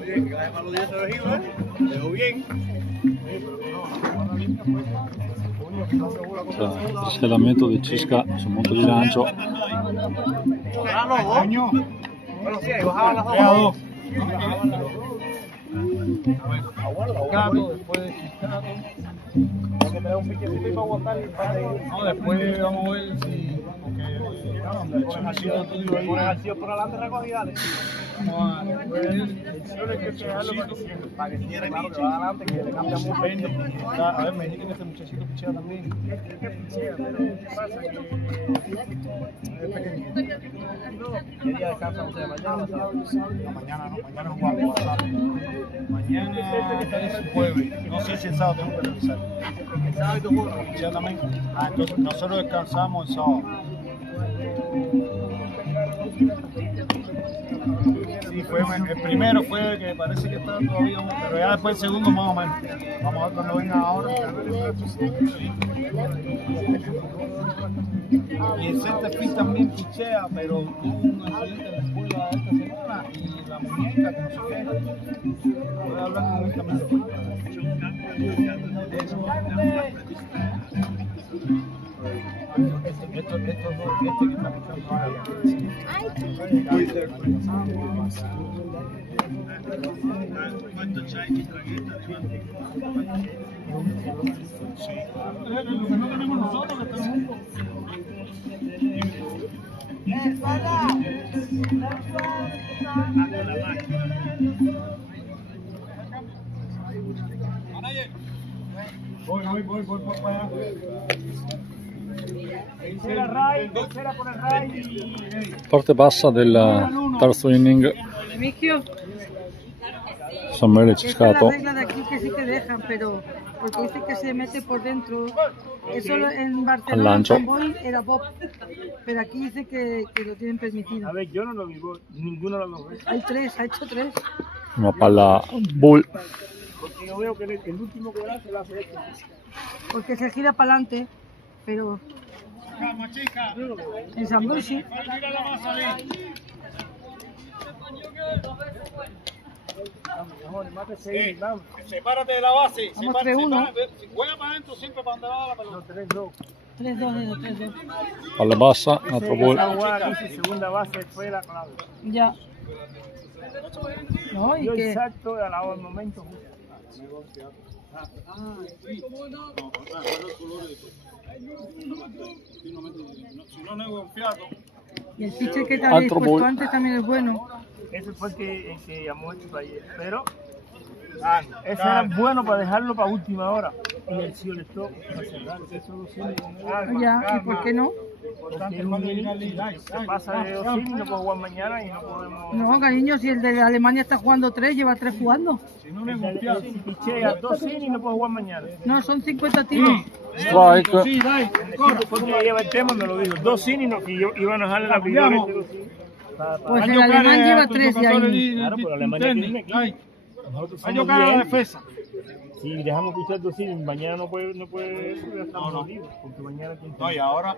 Oye, que vaya para los días de regilo, ¿eh? Te veo bien. Il scalamento del Cisca sul monte di lancio. Coño. Bueno, sí, ahí bajaban las dos. Chicato, después de Chicato. No, después vamos a ver si. Vamos a Para que cierre claro, que va adelante, que le cambia mucho. a ver, me dijiste que este muchachito pichea también. ¿Qué día descansan ustedes? Mañana, Mañana no, mañana jugamos. Mañana es jueves. No sé si el sábado tengo que revisar. el sábado y tu juego. Pichea también. Ah, entonces nosotros descansamos el sábado. Sí, el primero fue que parece que estaba todavía, pero ya después el segundo más o menos. Vamos a ver cuando venga ahora. Y el centerfield también pichea, pero tuvo un accidente en la escuela esta semana y la muñeca, que no sé qué. Voy a hablar directamente. Estos dos, que está pichando ahora. ¿Cuánto chai y tragueta? Sí. Lo que no tenemos nosotros, que tenemos Voy para allá. Parte bassa del terzo inning, Remigio, Samuele esa es Ciscato. la regla de aquí que sí que dejan, pero porque dice que se mete por dentro. Eso en Barcelona, en lancho. Camboy, era Bob, pero aquí dice que lo tienen permitido. A ver, yo no lo vivo, ninguno de los dos. Hay tres, ha hecho tres. Una palla bull. Porque yo veo que el último que hace lo hace esto. Porque se gira para adelante, pero Calma, chica. en San Luis sí. Mira la masa ahí. Vamos. Sepárate de la base. Vamos 3-1. Juega para adentro siempre para donde va la pelota. 3-2. 3-2, 3-2. Palla bassa, altro bull. Esa jugada que hice segunda base fue la clave. Ya. No, y Yo que exacto a la hora del momento. Si no nego confiado. y el pitcher que te había Altro puesto bull. antes también es bueno. Ese fue el que llamó esto ayer. Pero ese era bueno para dejarlo para última hora. Y el sí le tocó para cerrar. Eso Ya, ¿y por qué no? porque es un inning, se pasa de 2 innings, no puedo jugar mañana y no podemos. No, cariño, si el de Alemania está jugando 3, lleva 3 jugando. Si no nego confiado. Si pichea 2 innings no puedo jugar mañana. No, son 50 tiros. Strike. Sí, dai. Porque lleva el tema, me lo dijo. 2 innings no, que yo iban a dejarle la primera. Pues el alemán lleva 3 de ahí. Claro, pero Alemania tiene aquí. Nosotros Hay somos que la 10. defensa. Si dejamos pichar 2 innings, mañana no puede ya estamos jodidos, porque mañana No, y ahora.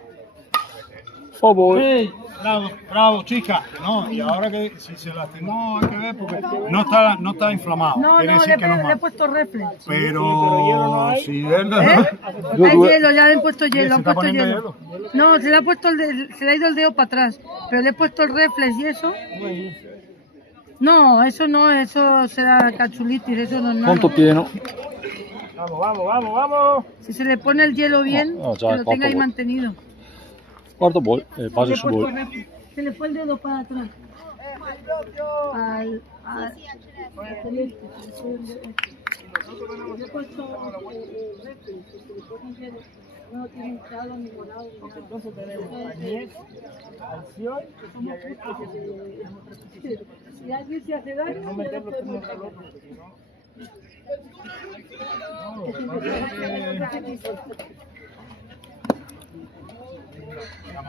Four ball. Sí, bravo, chica. No, y ahora que si se lastimó hay que ver porque no está inflamado. No, Quiere no, decir le que no he más. puesto reflex. Pero si él Hay hielo, ya le he puesto hielo, se han está puesto poniendo hielo. No, se le ha ido el dedo para atrás, pero le he puesto el reflex y eso. No, eso será cachulitis, eso no es nada. Conto pieno. Vamos. Si se le pone el hielo bien, No, ya, que lo tenga ahí cuarto mantenido. Quarto ball, base Le he su puesto ball. reflex. Se le fue el dedo para atrás. Al celeste, se le fue el dedo. Le he puesto reflex, se le pone el hielo. No tiene hinchado ni morado ni nada. Entonces tenemos a Nies, al Sion y a Si alguien se hace daño, no meterlo uno al otro, porque si no.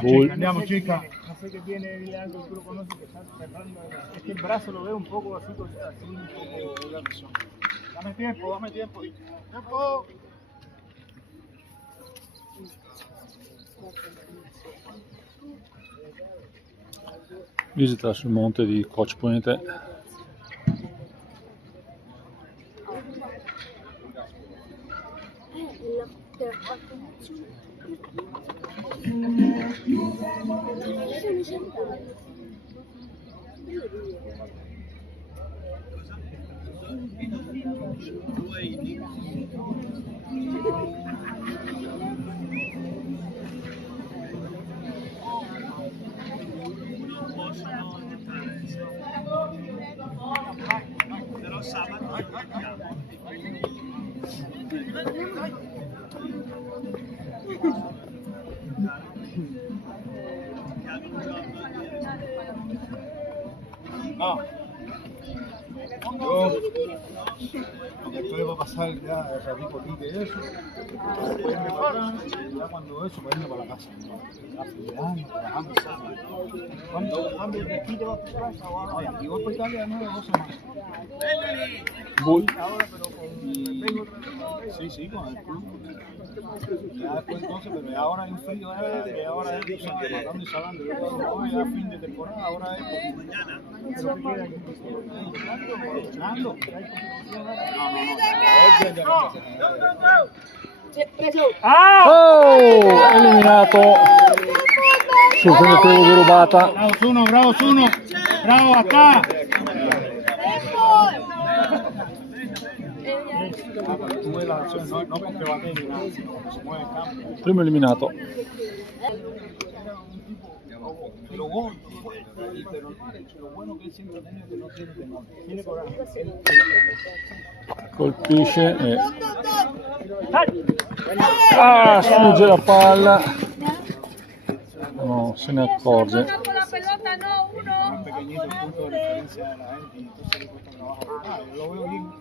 Bull. Andiamo, chica. No sé qué tiene algo que tú lo conoces que está cerrando. Es que el brazo lo veo un poco así, un poco. Dame tiempo. Tiempo. Visita sul monte di Coach Puente. due inni. Non possono entrare, però sabato No. Yo, porque esto va a pasar ya el ratito aquí de eso. Después irme para acá, ya cuando eso, pues irme para la casa. Ya estudiando, trabajando. ¿Cuándo de aquí te vas a tu casa? Oye, aquí voy por Italia de 2 semanas. Voy. Ahora, pero con... Sí, con el club. Ya después entonces, pero ya ahora hay un frío, y ahora es, tú sabes, matando y salando. Yo cuando voy a fin de temporada, ahora es mañana. Fernando. Oh, eliminato sul tentativo di rubata. Bravo Zuno, bravo acá. Tuve la acción, no porque bate ni nada, sino que se mueve el campo. Primo eliminato. Lo bueno que él siempre tiene que no tiene temor. Tiene coraje. Colpisce e... sfugge la palla. No, se ne accorge. Con la pelota, no, uno. Un pequeñito punto de diferencia de la gente y entonces le cuesta trabajo. Yo lo veo bien.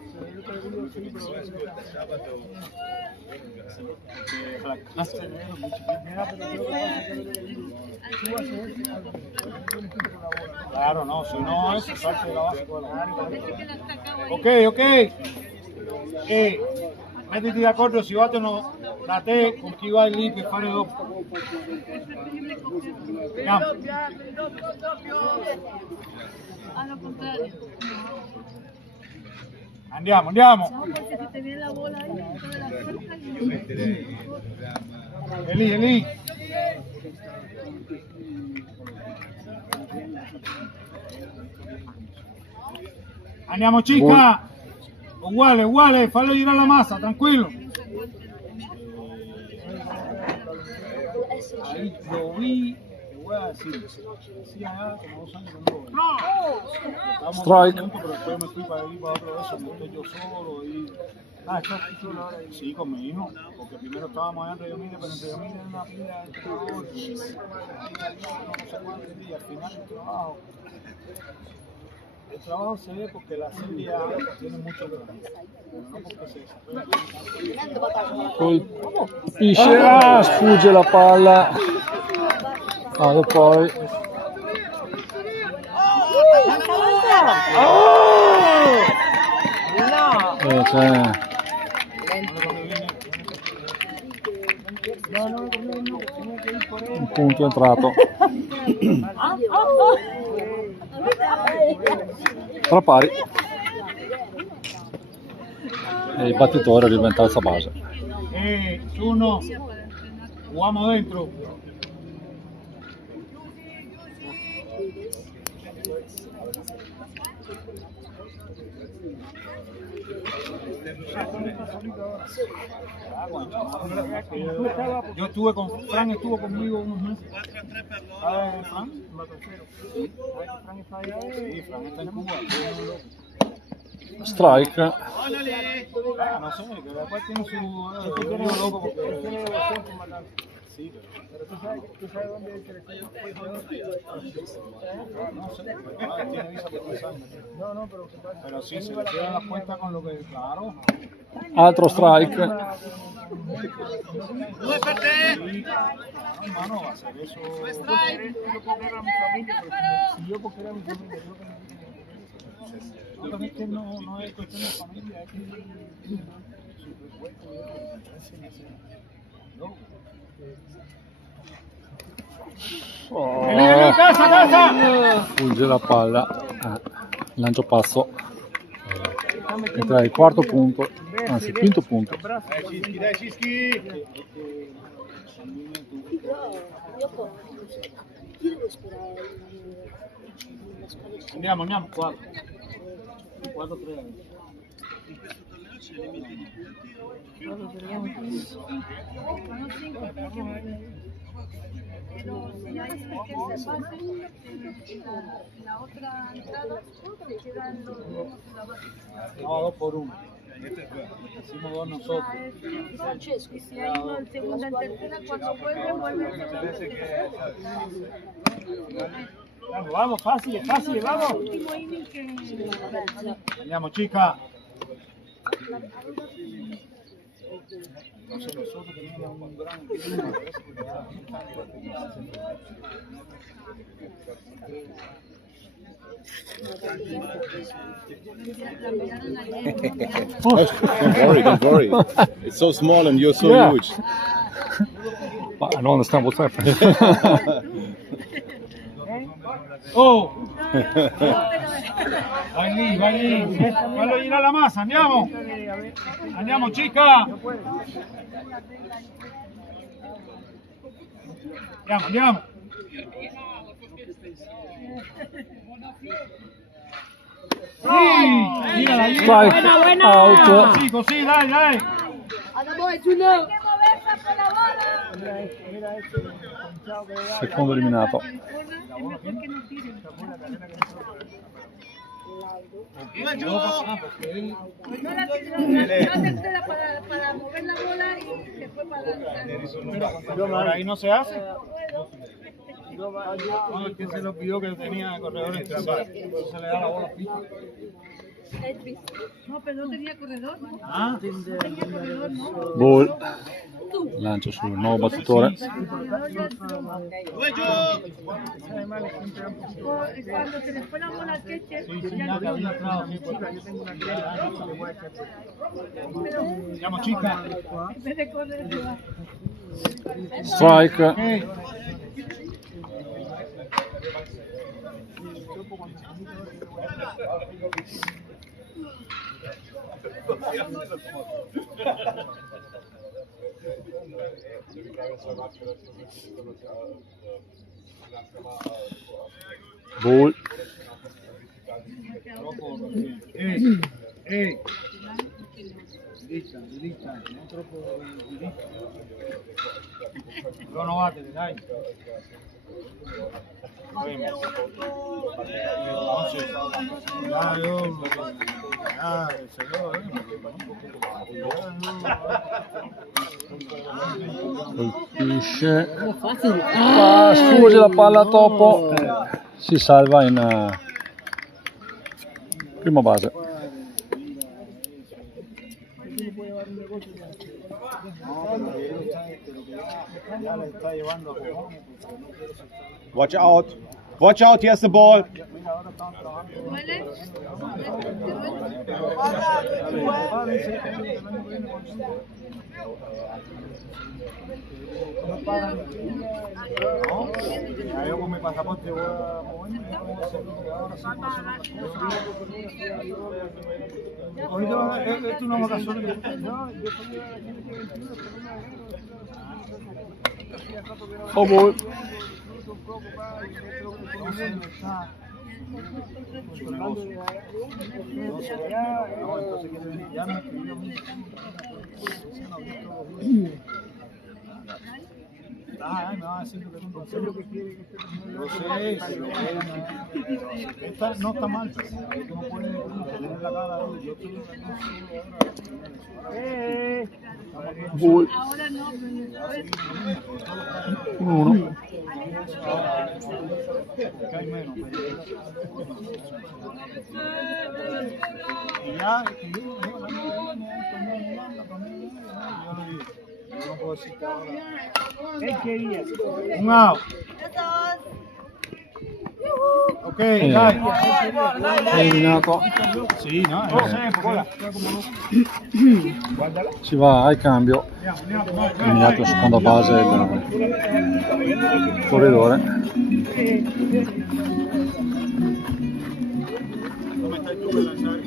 Claro, no, si no eso salte de la base con la Ok. Mettiti d'accordo, si vogliono da te con chi vai lì per fare dopo. Andiamo. Al contrario. Andiamo. No, porque si te viene la bola ahí, toda la fuerza È lì. Andiamo chica. Uguale, fallo girare la massa, tranquillo. Ahí lo vi, te voy a decir, hacía como 2 años que no lo veía. Strike. Pero después me fui para ir para otro de esos, me estoy yo solo y... ¿estás solo ahora? Sí, con mi hijo, porque primero estábamos allá en Río Mire, pero en Río Mire era una pila de trabajo, no sé cuántos días, al final el trabajo. El trabajo se ve porque la serie tiene mucho que ver, no porque se Colpisce, sfugge la palla. E poi... c'è un punto entrato. Tra pari e il battitore diventa alza base. Uno, jugamos dentro. Yo estuve con Fran, estuvo conmigo unos meses. Fran está allá. Sí, Fran está en Cuba. Strike. No sé, que después tiene su loco porque tiene devoción por matar. Sí, pero tú sabes dónde es el no sé, tiene visa por 3 años. No, pero sí, se le quedan las cuentas con lo que, claro. Altro strike. Due per te! Hermano, va a hacer eso. Yo porque era mi familia, no, es que no es cuestión de familia, es que su recuerdo Fugge la palla, lancio passo, entra il quarto punto, anzi il quinto punto. Dai Cischi! Andiamo, 4-3. c'è limite di più al tiro. Fanno 5 pero si hay que se pase la otra entrada, se quedan los mismos en la base. No, 2 por 1. Hicimos 2 nosotros. Francesco, y si hay uno en segunda, en tercera, cuando vuelven en segunda. Vamos, vamos, fácil, fácil, vamos. Último inning que Andiamo, chica. Nosotros teníamos un gran Don't worry. It's so small and you're so Yeah. huge. But I don't understand what's happening. Oh! Vai lì, vai lì. Fallo girare la massa, andiamo. Andiamo, chica. Andiamo, andiamo. Sì, girala, girala. Strike out. Così, così, dai, dai. Hay que moverse por la bola. Secondo eliminato. ¡Guayo! no la tercera para mover la bola y después para Por ahí no se hace. No, es que se lo pidió que tenía corredores trampas. Entonces se le da la bola fija. no, pero no tenía corredor, ¿no? Ah, Tenía corredor, ¿no? Ball. Lancio sul nuovo battitore. ¡Guayo! Cuando se le fue la bola al catcher, sí, sí, ya que había entrado. Sí, pues. Andiamo, chica. en vez de correr, se va. Strike. Ok. Ball. Diretta, non troppo diretta. Sono battere, dai. Colpisce. Ah, sfugge la palla dopo. Si salva in prima base. Watch out. Watch out, here's the ball. ¿Duele? Yo con mi pasaporte voy a moverme. Ahorita esto es una vacación. Oh, ball. No, siento que no sé lo que quiere. Lo sé, esta no está mal, pero no puede tener la cara de yo estoy Ball. Ahora no, pero después. 1-1. hay menos. Y ya, yo no puedo decir que ahora. Un out. Ok, dai. Eliminato. Sì, no, Si va al cambio. Eliminato in seconda base il corridore. Come stai tu per lanciare?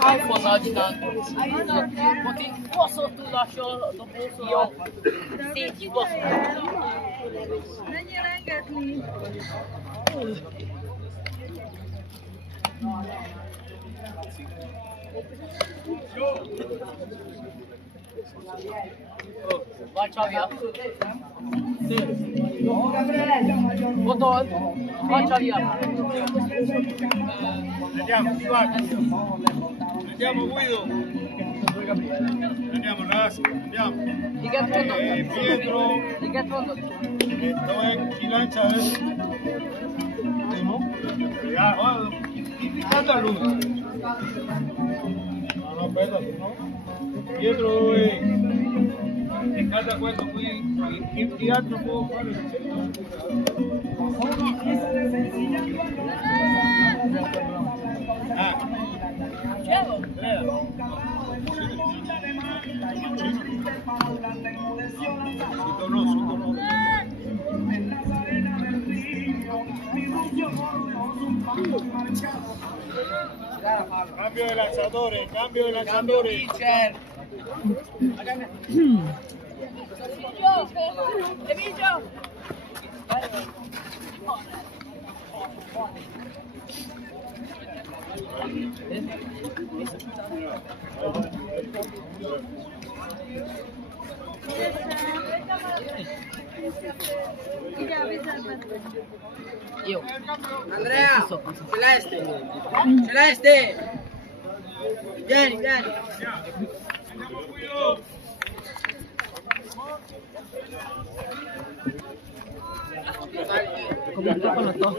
Hai fost agitando. Porque posso tudo achou do bolso. Sim, que gosto. Mennyire engedni? Vai, Xavier. Botón. Vai, Xavier. Andiamo, andiamo Guido. Andiamo ragazzi, andiamo. Di che fondo? Pietro. Di che fondo? Dove chi lancia adesso? Ya, indicando a lui. No, aspetta, no. Pietro dove? Indicando questo qui, chi altro può fare? Cambio de lanzadores, cambio de lanzadores. Emilio! Io. Andrea, Celeste, Celeste, vieni, vieni. Compliqué con los dos.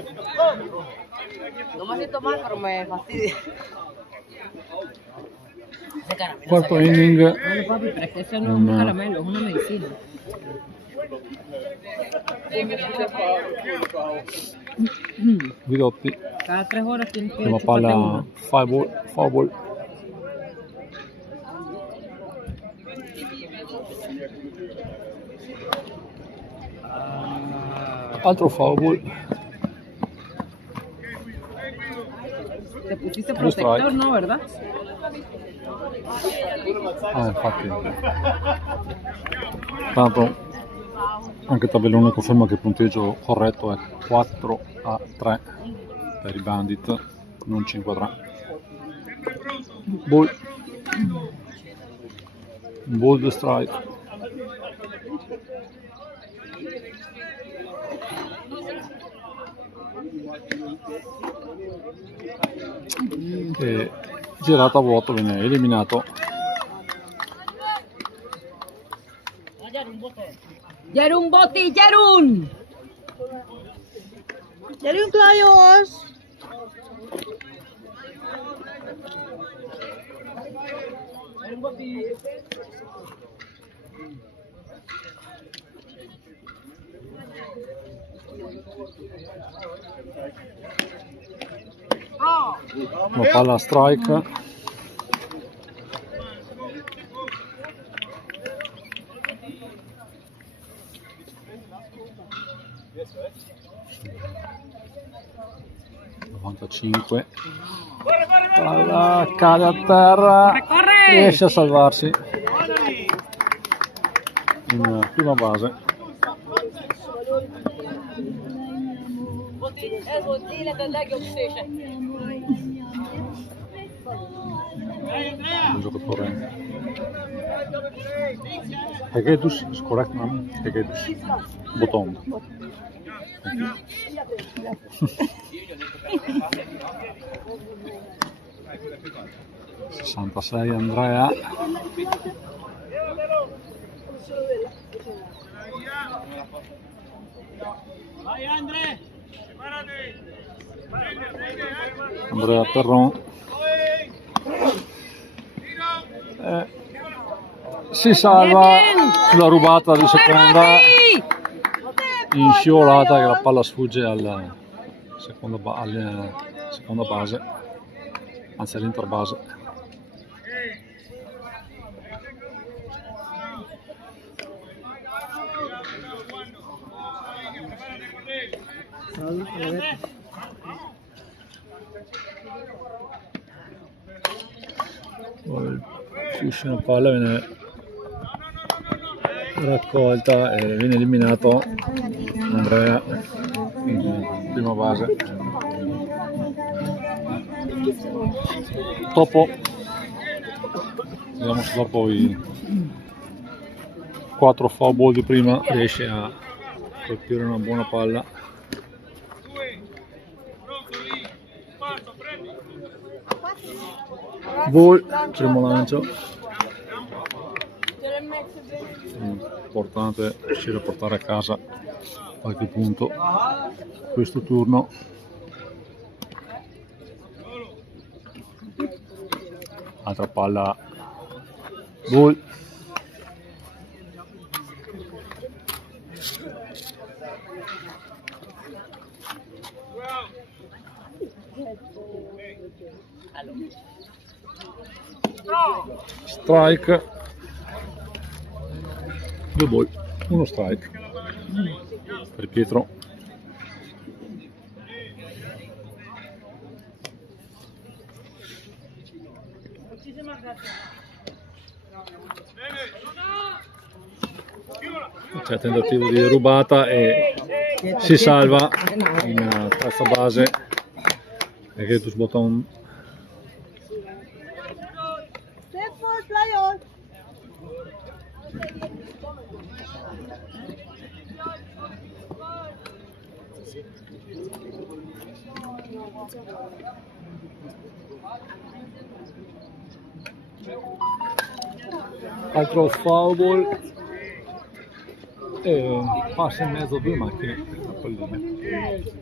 No me siento mal, pero me fastidia. Ese caramelo. Quarto inning. Bueno, papi, pero es que eso no es un caramelo, es una medicina. Guidotti. Cada 3 horas tienes que Prima chuparte palla uno. foul ball. Altro foul ball. Te pusiste Due protector, strike. ¿no? ¿Verdad? Infatti. Tanto anche il tabellone conferma che il punteggio corretto è 4-3 per i Bandit, non 5-3. Ball. Ball the strike. E girata a vuoto, viene eliminato. Jerun Botti, Jerun! Jerun klaar, jongens? Una palla strike. Palla cade a terra, riesce a salvarsi in prima base. Un giocatore Hegedus is correct man, Hegedus Botond. 66 Andrea. Andrea Perron. Si salva sulla rubata di seconda in scivolata che la palla sfugge alla seconda base, anzi all'interbase. Poi uscì una palla, viene raccolta e viene eliminato Andrea in prima base. Dopo vediamo se dopo i 4 foul ball di prima riesce a colpire una buona palla. Ball, primo lancio. Importante riuscire a portare a casa qualche punto questo turno. Altra palla, ball. Strike, 2 ball, 1 strike per Pietro. C'è tentativo di rubata e si salva in terza base Retus Botton. Altro foul ball e passa in mezzo a 2 macchine a palline.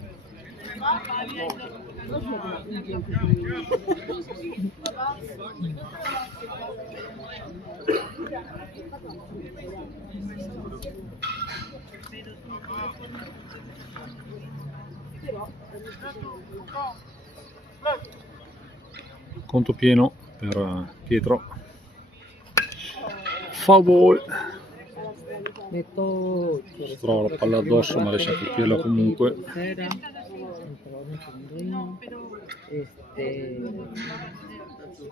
Conto pieno per Pietro. Foul ball. Si trova la palla addosso ma riesce a colpirla comunque.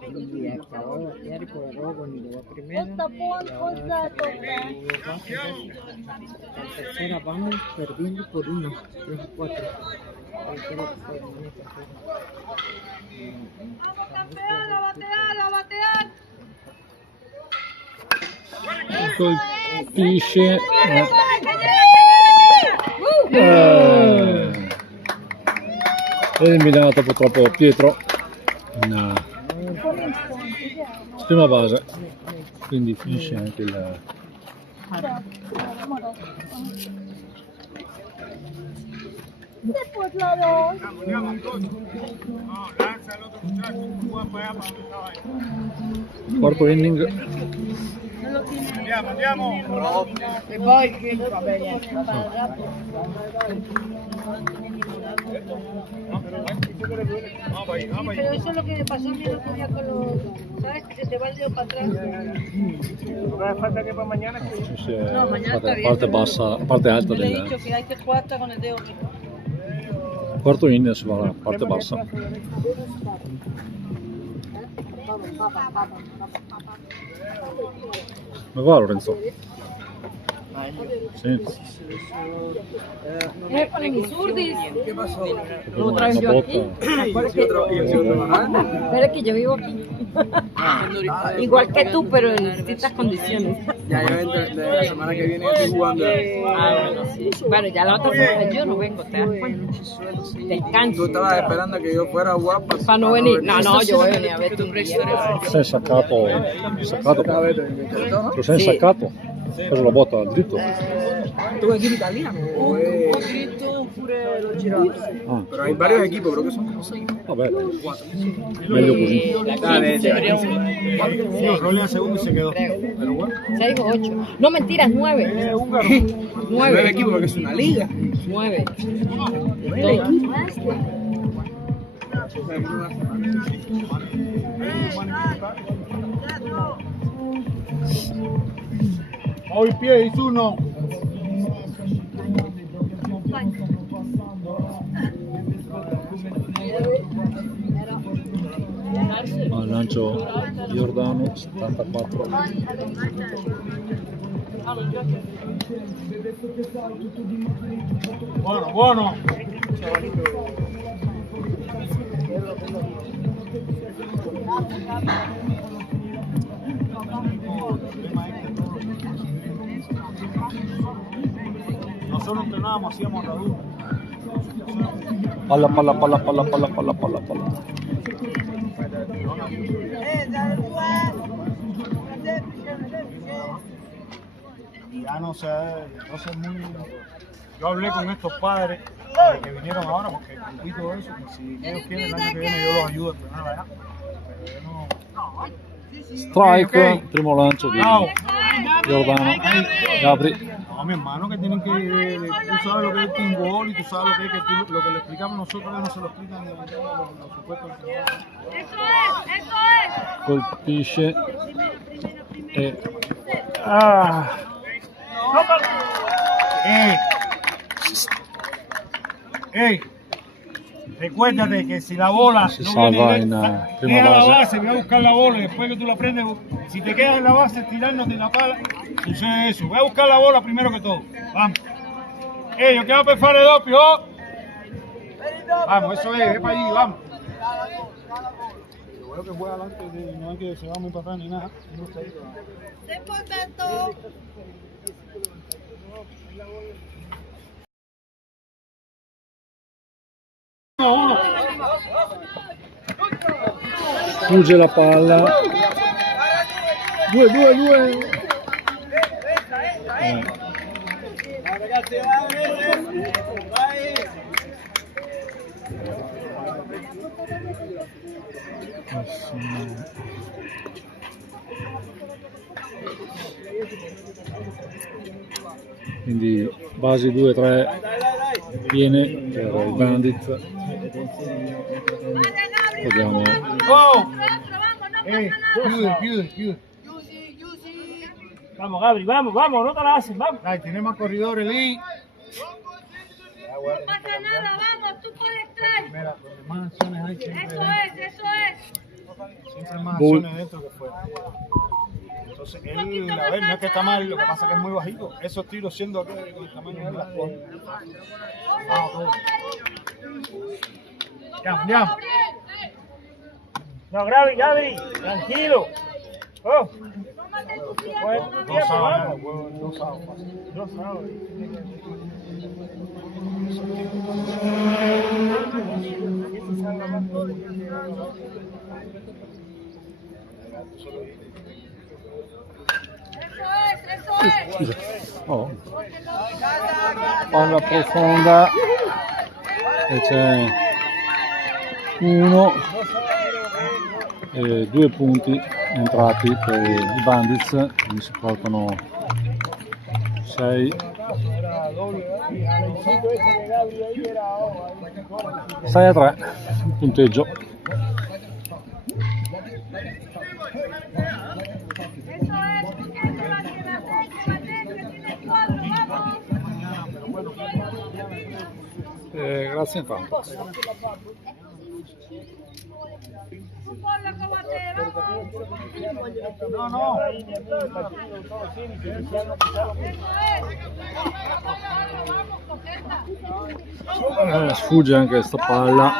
Y acabó de batear y por el robo ni llegó a primera. En tercera vamos perdiendo por 1, 3-4. Colpisce. Eliminato purtroppo Pietro in prima base, quindi finisce anche il quarto inning. Andiamo. E poi qui va bene. Pero eso es lo que me pasó a mí el otro día con los... ¿Sabes? Que se te va el dedo para atrás. Lo que hace falta que para mañana que... No, mañana está bien. Parte bassa, la parte alta Le he del dicho que hay que jugar hasta con el dedo. quarto inning, si va alla parte bassa. Come va Lorenzo? Sì. Con mis urdis. ¿Qué pasó? ¿Lo traes yo aquí? Pero es que yo vivo aquí. Igual que tú, pero en distintas condiciones. Ya yo de la semana que viene estoy jugando. Bueno, sí. Bueno, ya la otra semana yo no vengo, ¿te das cuenta? Descanso. Tú estabas esperando que yo fuera guapa. Para no venir. No, yo voy a venir a ver tu día. Sei saccato, lo sei saccato? Preso la botta dritto? ¿Tú eres equipo italiano? Pero hay varios equipos, creo que son como 6. Vabbè, meglio così. Uno rolea a segundo y se quedó. Pero bueno. 6 o 8. No, mentiras, 9. 9 equipos porque es una liga. 9. Hoy pie, hizo uno. Al lancio Giordano 74. Buono, buono. Nosotros entrenábamos, hacíamos radura. Palla. Ya no sé muy... Yo hablé con estos padres que vinieron ahora porque cumplí todo eso, que si ellos quieren el año que viene yo los ayudo a entrenar allá. Pero yo no... Strike, primo lancio di Giordano. Gabri. No, mi hermano, que tienen que... Tú sabes lo que es el team ball y tú sabes lo que es que lo que le explicamos nosotros no se lo explican los supuestos entrenadores. Colpisce e Recuérdate que si la bola si no salva viene in prima a la base. base, voy a buscar la bola y después que tú la prendes, si te quedas en la base tirándote en la pala, sucede eso. Voy a buscar la bola primero que todo. Vamos. Yo quiero per fare doppio. Vamos, eso es para allí, vamos. Yo veo que juega adelante, no hay que se va muy para atrás ni nada. Fugge la palla. 2. Ragazzi, vai! Quindi basi 2-3 piene per il Bandit. Vediamo. Chiude. Vamos, Gabri, vamos, no te la hacen, vamos. Dai, tenemos corredores ahí. No pasa nada, vamos, tú puedes traer. Mira, donde más acciones hay siempre. Eso es. Siempre más acciones dentro que fuera. Entonces, él, a ver, no es que está mal, lo que pasa es que es muy bajito. Esos tiros siendo aquí, el tamaño de él, las coge. Vamos, todo. Ya. No, Gabri, tranquilo. Oh. Dos sábados, dos sábados. Oh. Palla profonda e c'è 1 e 2 punti entrati per i Bandits, quindi si portano 6 a 3 il punteggio. Grazie intanto. No. Sfugge anche sta palla.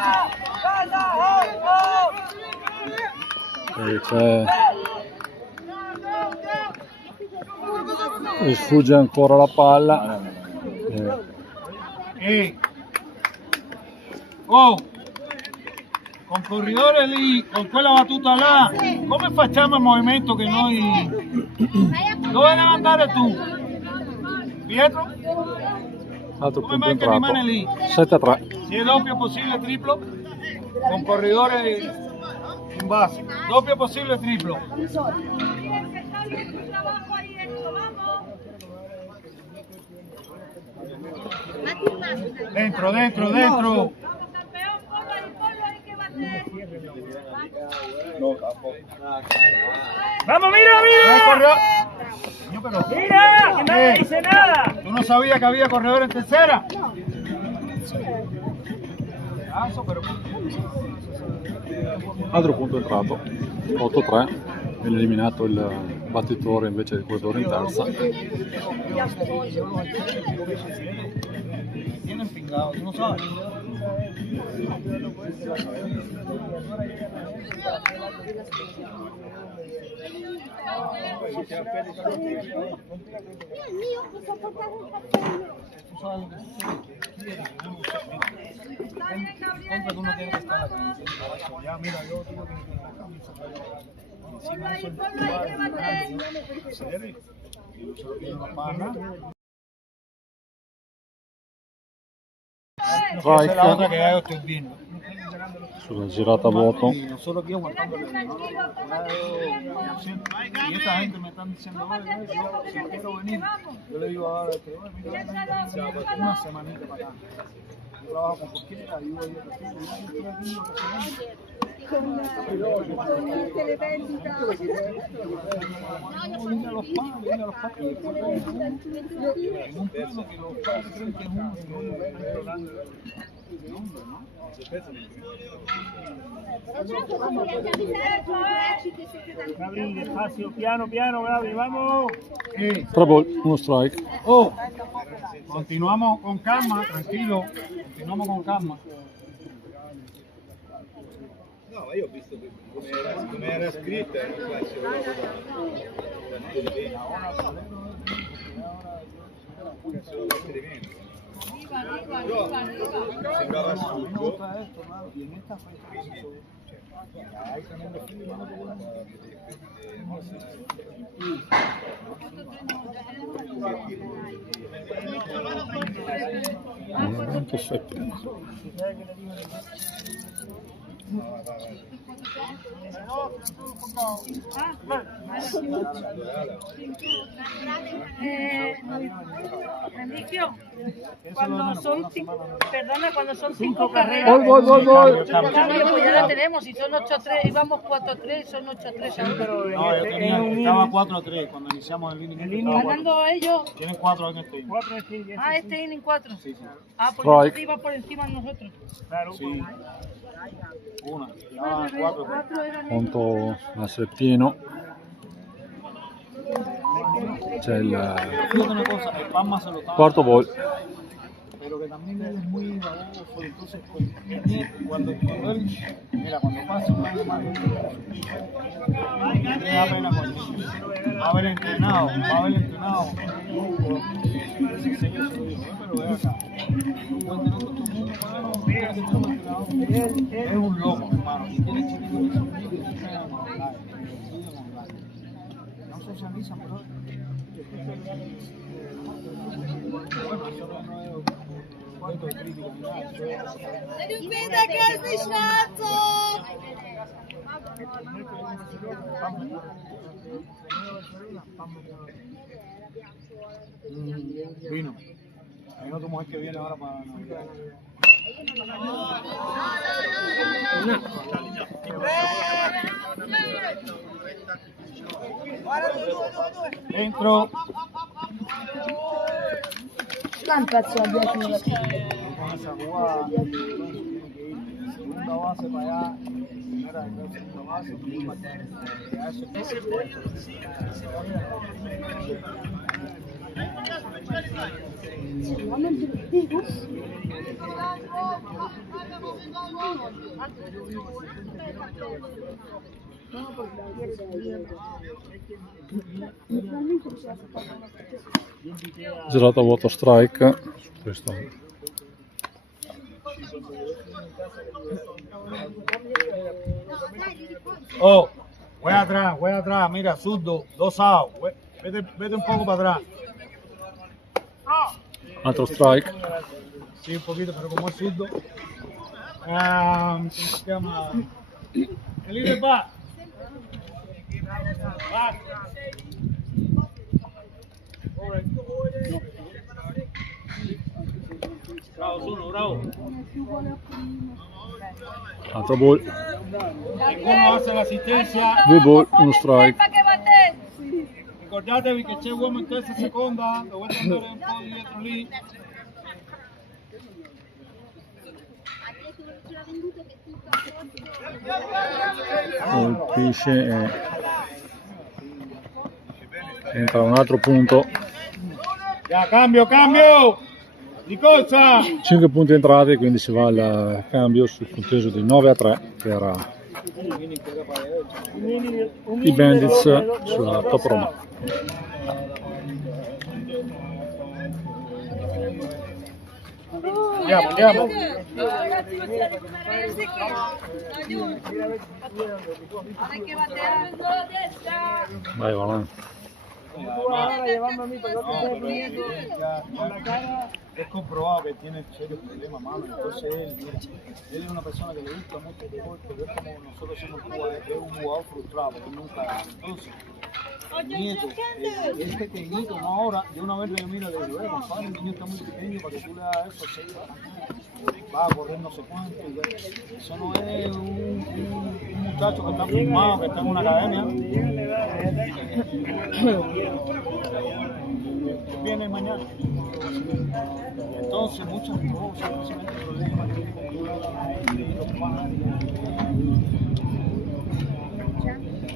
E sfugge ancora la palla. Con corridore lì, con quella battuta là, come facciamo il movimento che noi... Dove devi andare tu? Pietro? Altro Come punto mai che rimane entrato. lì? 7 a 3. Si è doppio possibile triplo, con corridore in base. Doppio possibile triplo. Dentro. Vamos, mira. Mira, que no me dice nada. ¿Tú no sabías que había corredor en tercera? Altro punto entrato, 8-3, viene eliminato il battitore invece del corridore in terza. Tienen pingado, tú no sabes. Ya, mira, yo digo que la camisa encima de eso Strike la otra que ya yo estoy viendo. sulla girata a vuoto. Nosotros aquí aguantando el y esta gente me están diciendo, si quiero venir, yo le digo ahora que una semanita para acá. Yo trabajo con cualquiera, ayudo yo a los padres, en un plano que los padres creen que es uno, Gaby, despacio, piano, piano, Gaby, vamos. 3 ball, 1 strike. Oh, continuamos con calma, tranquilo, continuamos con calma. No, io ho visto che come era scritta, sembrava assurdo. Che effetto. Remigio, cuando son cinco carreras, Gol. cambio, pues ya la tenemos, si son 8-3, íbamos 4-3, son 8-3. Pero No, yo tenía, estaba 4-3 cuando iniciamos el inning. Ganando ellos. Tienen 4 en este inning. 4 sí, Ah, este inning 4. Sí, sí. Ah, pues Strike. iba por encima de nosotros. Claro. Sí. Una. Ya 4. Conto essere pieno. C'è il Fíjate una cosa, el Palma se lo estaba quarto ball. pero que también él es muy baboso, entonces cuando él, mira, cuando pasa un año más, me da pena con él. Va a haber entrenado, ese señor se lo dijo, pero ve acá, no puede tener todo el mundo para no mira que está entrenado, es un loco, hermano, si tiene chiquito que son niños, que se llaman online, estudian online, no socializan, pero bueno, eso no es cuento de crítica ni nada. Vida che è snisciato! Vino. Hay otra mujer que viene ahora para Navidad. Dentro. Lampazzo a 10 minuti. Con esa jugada, segunda base para allá, primera segunda base, Girato a vuoto strike. Questo. Oh, voy atrás, mira, zurdo, 2 outs, vete un poco para atrás. Altro strike. Sí, un poquito, pero como es zurdo. ¿Cómo se llama? El libre va. Bravo, Zuno, bravo. Altro ball. Ninguno hace la asistencia. 2 ball, 1 strike. Ricordatevi che c'è uomo in terza e seconda, dovete andare un po' dietro lì. colpisce e entra un altro punto. Ya, cambio! Di corsa! 5 punti entrati, quindi si va al cambio sul punteggio di 9-3 per i Bandits sulla Top Roma. Andiamo. Vai, Valán. Es comprobado que tiene serios problemas, mano. Entonces él es una persona que le gusta mucho el deporte, pero es como nosotros somos jugadores, es un jugador frustrado, él nunca. Entonces, Nieto, es pequeñito, no ahora, de una vez le miro, le digo, compadre, el niño está muy pequeño para que tú le hagas eso, va a correr no sé cuánto, eso no es un muchacho que está firmado, que está en una academia. Viene mañana. Entonces muchas cosas, precisamente problemas que los padres.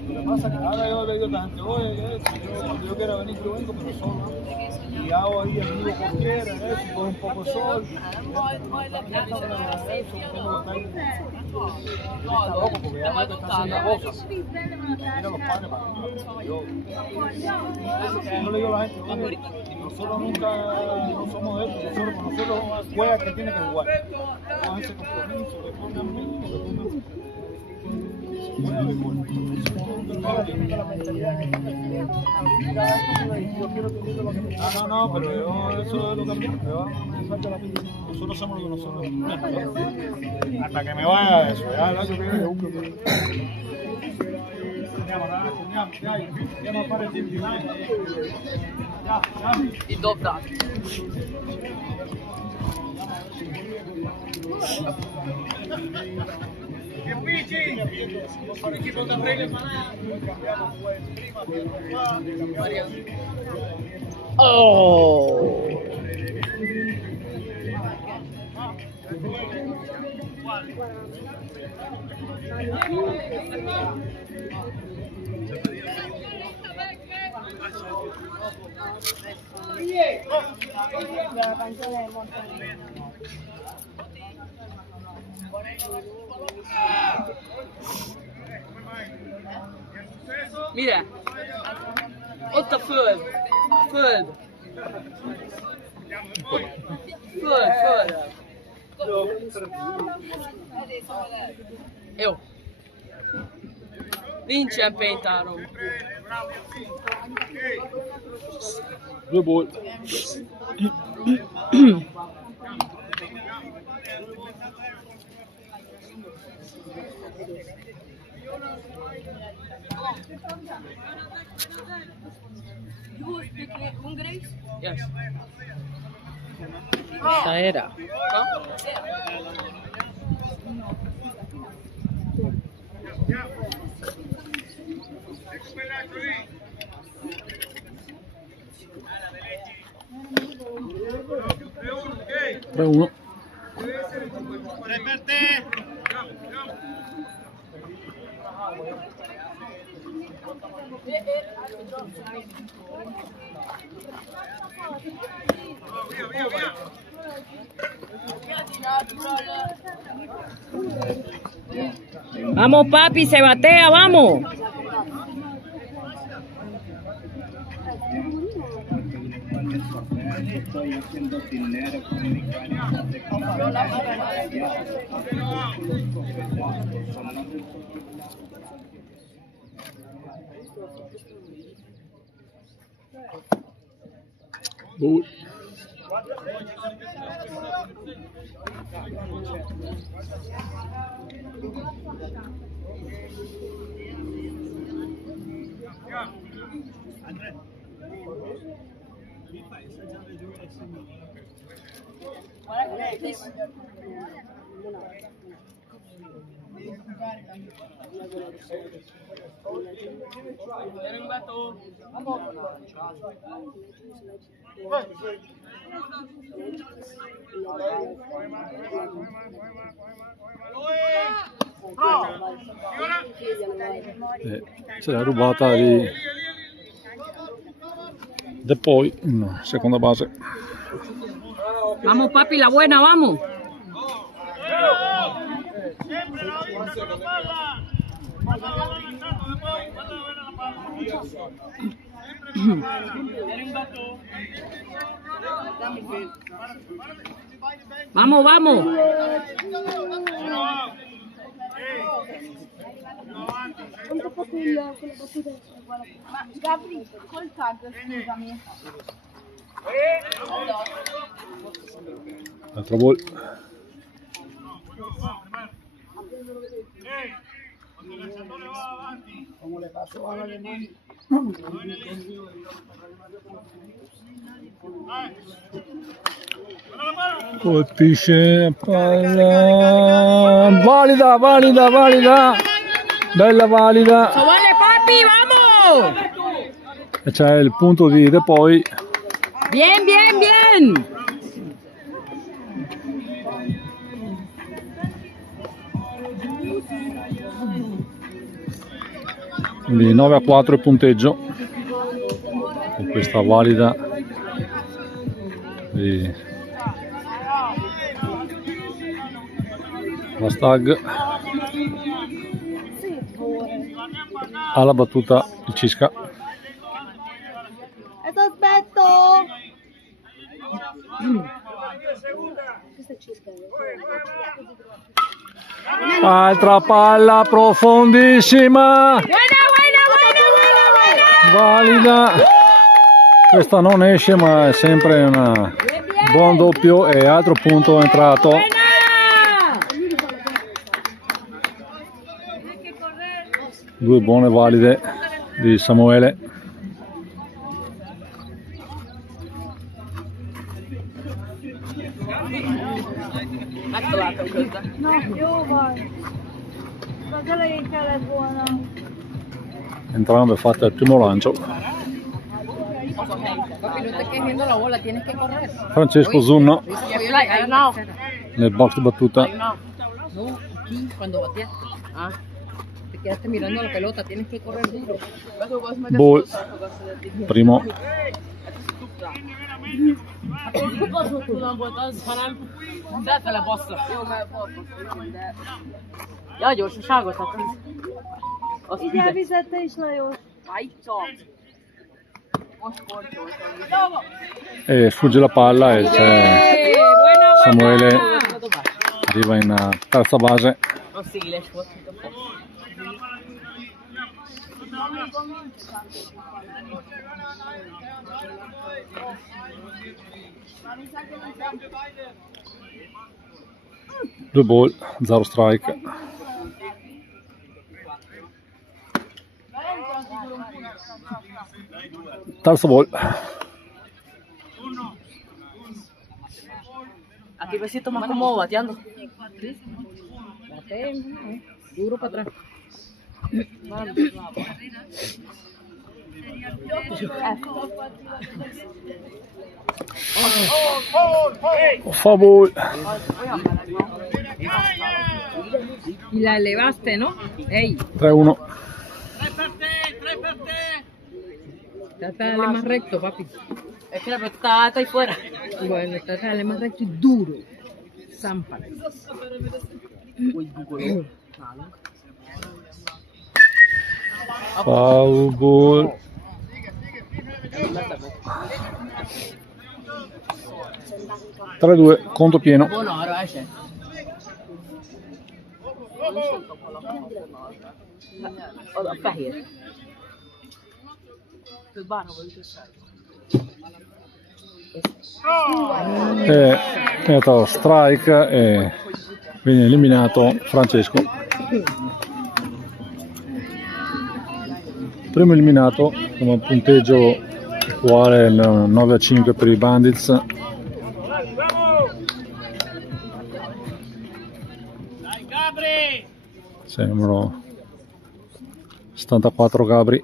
Lo que pasa es que ahora yo le digo a la gente, oye, cuando yo quiera venir yo vengo, pero solo. Y hago ahí el vivo cualquiera, y con un poco de sol. Está loco porque ya que está haciendo cosas. Mira los padres para arriba. Yo le digo a la gente, oye, nosotros nunca no somos de esto, nosotros juega que tiene que jugar. Con ese compromiso, que pongan mínimo, que pongan. No, pero yo eso es lo que nosotros somos lo que nosotros. Hasta que me vaya eso, ya el año que viene. I dobra. Oh. Mira. Otta föld. Föld. Jó. Nincsen péntárom. Due ball. You speak Hungary? Yes. Esa era. Tre uno. Vamos, papi, se batea, vamos. Estoy haciendo dinero con mi caña de Ball. Se l'è rubata di De Poi in seconda base. Vamos papi, la buena, vamos. Vamos, vamos. Ma Gabri, col tag, scusami. Altro gol. Colpisce palla, valida, valida, valida, bella valida. Vale papi, vamos. E c'è il punto di De Poi. Bien, bien, bien. Quindi 9-4 il punteggio con questa valida di la Stag. Alla battuta il Cisca. E ti aspetto! Altra palla profondissima, valida. Questa non esce, ma è sempre un buon doppio e altro punto entrato. Due buone valide di Samuele. No, io vado. Guarda lei che è buona. Entrambe fatte al primo lancio. Papi, no te quedes viendo la bola, tienes que correr. Francesco Zunno Hay una. nel box di battuta. No, aquí cuando bateas. Ah, te quedaste mirando la pelota, tienes que correr duro. Ball, primo. Ja, jó, ságot. Ide elvizette is nagyon. E sfugge la palla e c'è Samuele, arriva in terza base. Due ball, 0 strike. Terzo ball. Aquí me siento más cómodo bateando. Duro para atrás. Favor. Y la elevaste, ¿no? Ey. 3-1. Trata de darle más recto, papi. Es que la pelota está ahí fuera. Bueno, trata de darle más recto y duro. Zámpara. Foul ball. Tre due, conto pieno. Bueno, ahora ese. È andato strike e viene eliminato Francesco. Primo eliminato con un punteggio attuale 9-5 per i Bandits. Sembrano 74 Gabri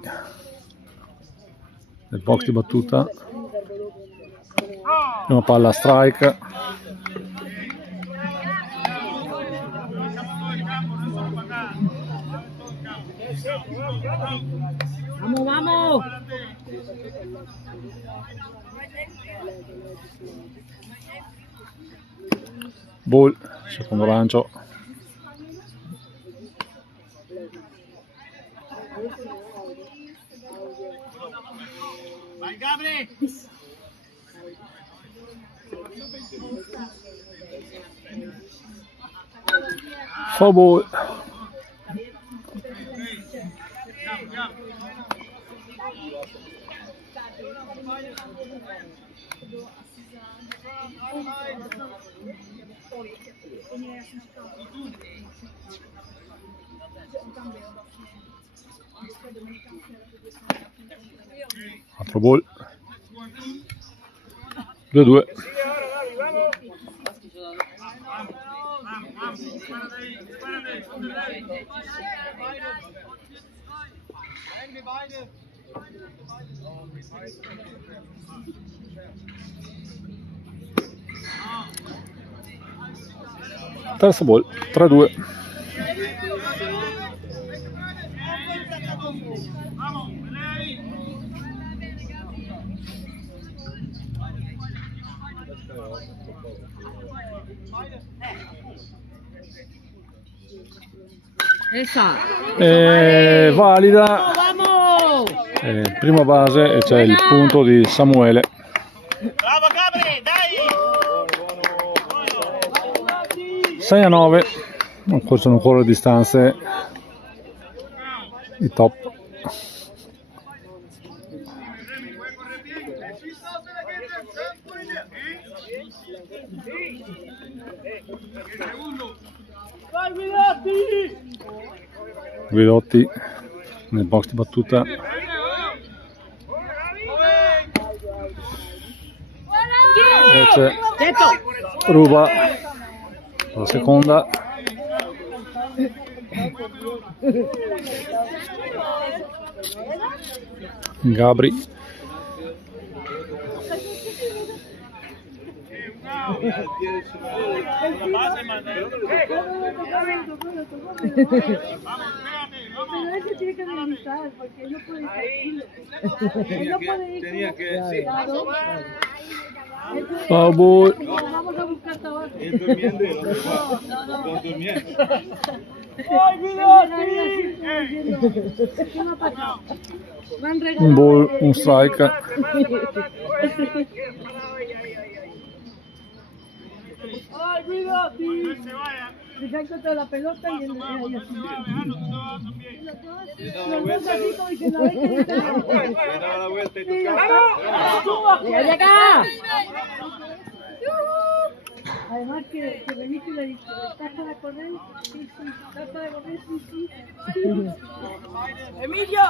nel box di battuta. Prima palla strike. Vamos, vamos. Ball, secondo lancio. Vai Gabri! Foul ball. Altro ball. 2-2. Terzo ball, 3-2. Esa. Valida. Vamos. Prima base e c'è il punto di Samuele. Bravo Gabri, dai! 6-9. Ancora sono ancora distanze i top. Guidotti nel box di battuta. Invece ruba la seconda. Gabri. Pero ese tiene que meditar porque él no puede ir tranquilo. Él no puede ir Tenía que decir. Favor. Vamos a buscar tabaco. Él durmiendo y los dos durmiendo. ¡Ay, ¿qué va a pasar? Van Un ball, un strike. ¡Ay, cuidado! Se cae contra la pelota y él así. Los dos así como diciendo, a ver qué dice. Le daba la vuelta y tocaba. ¡Mira acá! Además que Benito le dice, ¿estás para correr? Sí, sí. ¿Estás para correr? Sí, sí. ¡Emilio!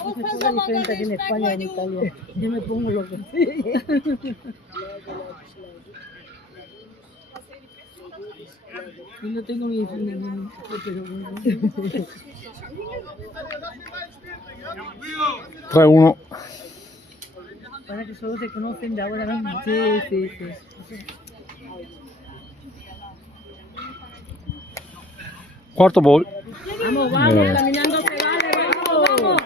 Esa es la diferencia aquí en España y en Italia. Yo me pongo loco. Yo no tengo mi pero bueno. 3-1. Para que solo se conocen de ahora mismo. Sí, sí, sí. Quarto ball. Vamos, vamos, caminando se vale, vamos, vamos.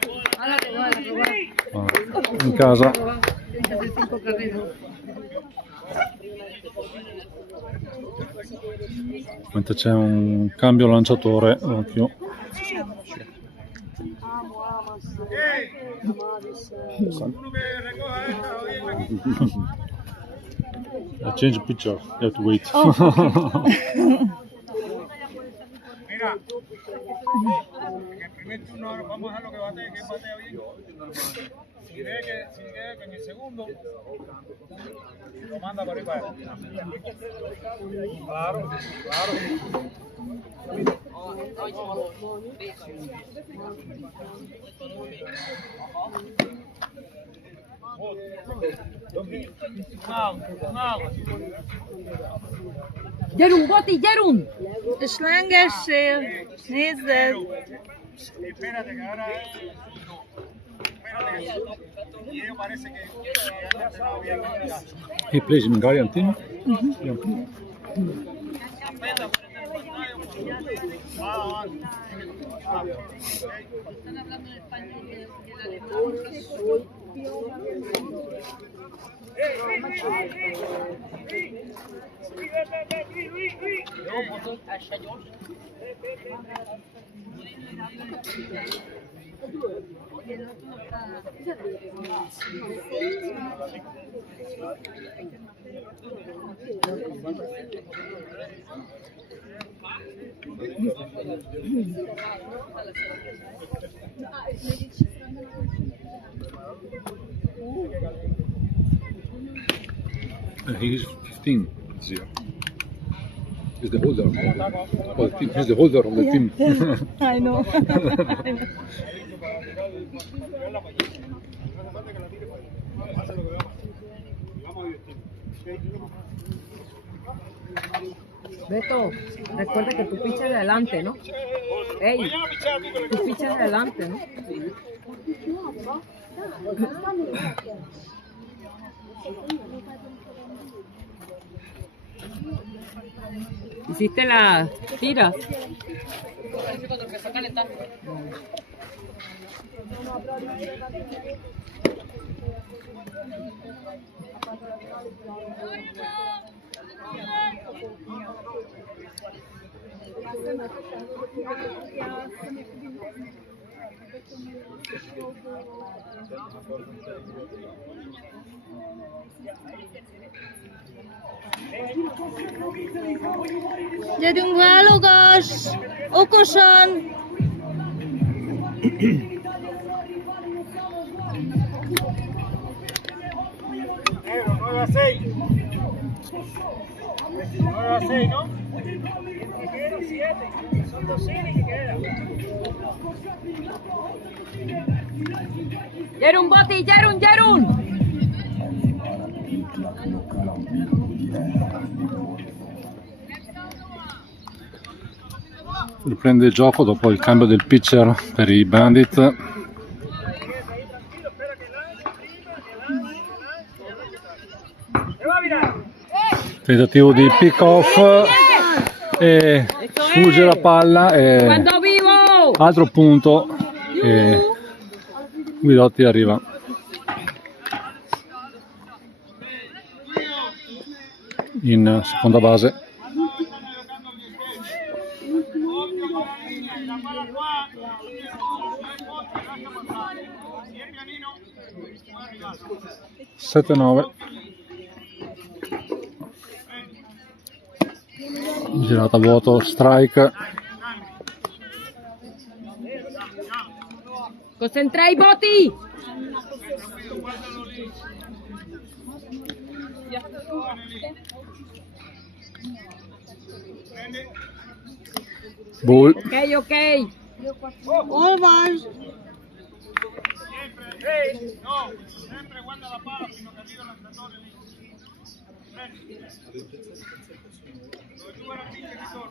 In casa. Mentre c'è un cambio lanciatore, occhio. I change picture, you have to wait. Mira, en el primer turno vamos a dejar lo que batea, que batea bien. Si ve que en el segundo lo manda para ir para allá. Claro, claro. Gyerünk, Boti, gyerünk! Slángessél, nézzed! Espérate que ahora y ellos parece que han entrenado bien. He plays in Hungarian team. Están hablando en español y el alemán. He is 15 this year. He's the holder of the team. He's the holder of the team. I know. Beto, recuerda que tú pichas de adelante, ¿no? Ey, tú pichas de adelante, ¿no? ¿Hiciste las tiras? Cuando empezó a calentar. Gyerünk válogass! Okosan! Negro, 9 a 6. 9 a 6, ¿no? Que quedan 7. Son 2 cines que quedan. Jerun, Boti, Jerun, Jerun! Riprende il gioco dopo il cambio del pitcher per i Bandit. Tentativo di pick off e sfugge la palla e altro punto e Guidotti arriva. In seconda base. Sette 9. Girata a vuoto, strike. Concentrai, Boti! Bull. Ok, ok. Olvas! No, sempre guarda la palla fino che arriva l'allenatore lì. Dove tu vai a vincere ritorno.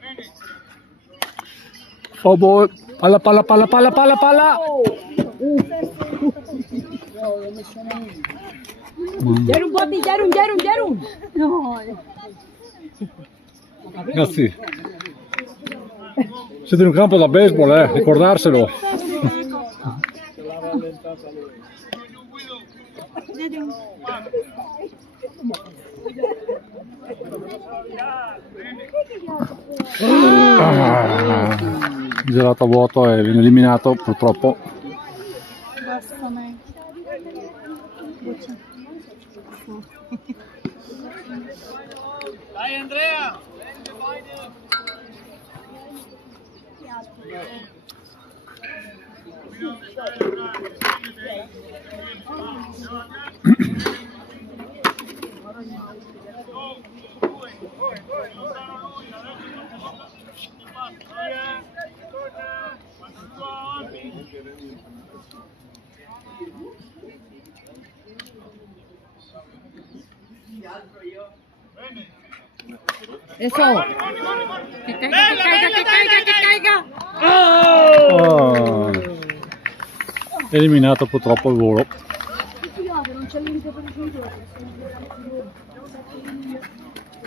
Bene. Oh ball. Palla, palla, palla, palla, palla, palla. Jerun, Boti, Jerun, Jerun, Jerun. No. Ragazzi, siete in un campo da baseball, ricordarselo. Girato a vuoto e viene eliminato purtroppo. Dai Andrea! Eso. Que caiga, que caiga, que caiga, que caiga. Oh. Eliminato purtroppo il volo.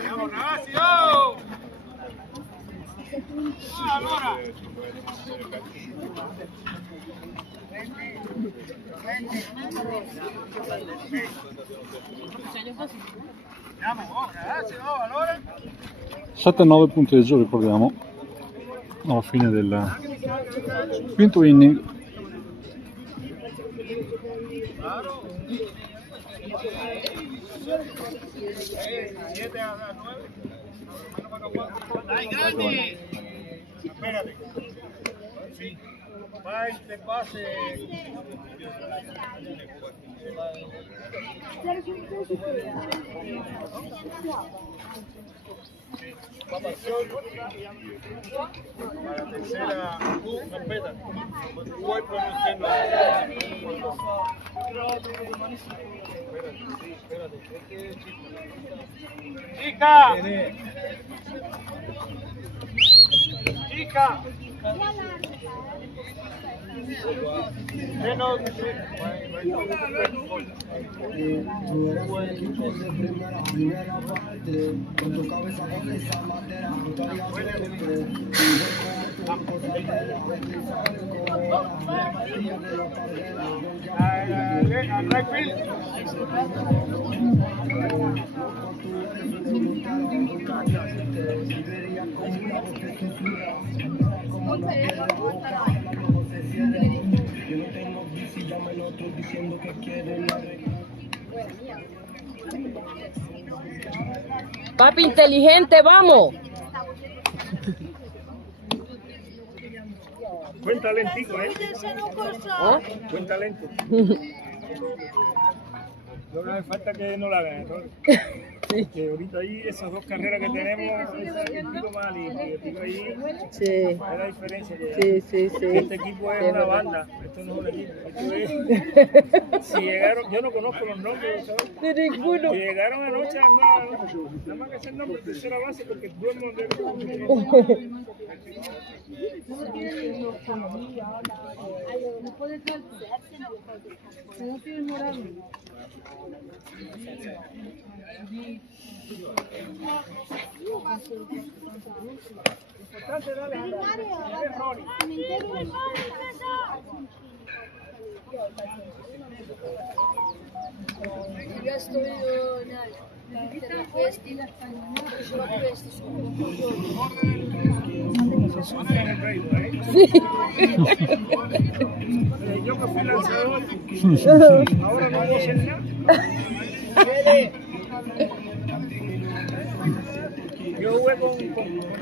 Vamos, Racio. Ahora. Andiamo, ragazzi, allora. 7-9 punteggio, ricordiamo, alla fine del quinto inning. Dai, grandi. Espérate. Sí. Va este pase. Para la tercera, respeta. Voy pronunciando. Espérate. Chica. Chica. Menos. Papi inteligente, vamos. Buen talentico, ¿eh? ¿Ah? Buen talento. Lo que hace falta que no la hagan, ¿no? Sí. Que ahorita ahí esas dos carreras que tenemos es un poquito más limpio. Ahí Sí. es la diferencia que Sí. este equipo es una banda, esto no es un equipo. Esto es, si llegaron, yo no conozco los nombres, ¿sabes? De ninguno. Si llegaron anoche, nada más que ese nombre de tercera base porque duermo de No puede ser. No tiene moral. Yo estoy Sí. Yo que fui lanzador, ahora no puedo hacer nada. Yo jugué con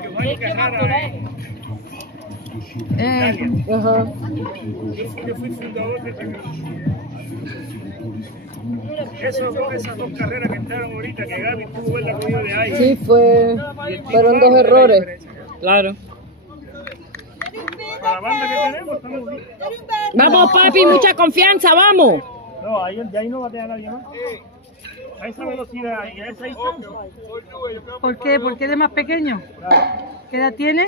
Giovanni Carrara. Ajá. Yo fui fundador de este equipo. Esas dos carreras que entraron ahorita, que Gaby tuvo la cogió de aire. Sí, fueron dos errores. Claro. Para la banda que tenemos, estamos bien. Vamos, papi, mucha confianza, vamos. No, de ahí no batea nadie más. A esa velocidad y a esa distancia. ¿Por qué? ¿Por qué es más pequeño? ¿Qué edad tiene?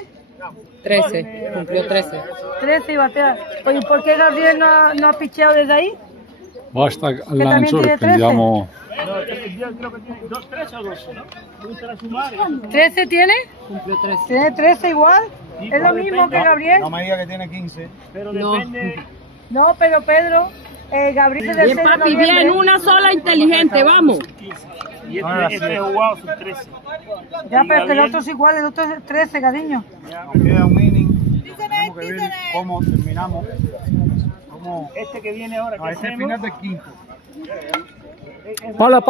13, cumplió 13. 13 y batea. Oye, ¿por qué Gabriel no ha picheado desde ahí? Basta al lancio, prendiamo. No, yo creo que tiene 13 o 12, ¿no? ¿13 tiene? Cumplió 13. ¿Tiene 13 igual? ¿Es lo mismo que Gabriel? No me diga que tiene 15. Pero depende. No, pero Pedro, Gabriel es del 6 Bien, de papi, noviembre. bien, una sola inteligente, vamos. Y este jugado sus 13. Ya, pero que el otro es igual, el otro es 13, cariño. Me queda un inning. Tenemos que ver cómo terminamos. Este que viene ahora, que Este es el final del quinto. Pala.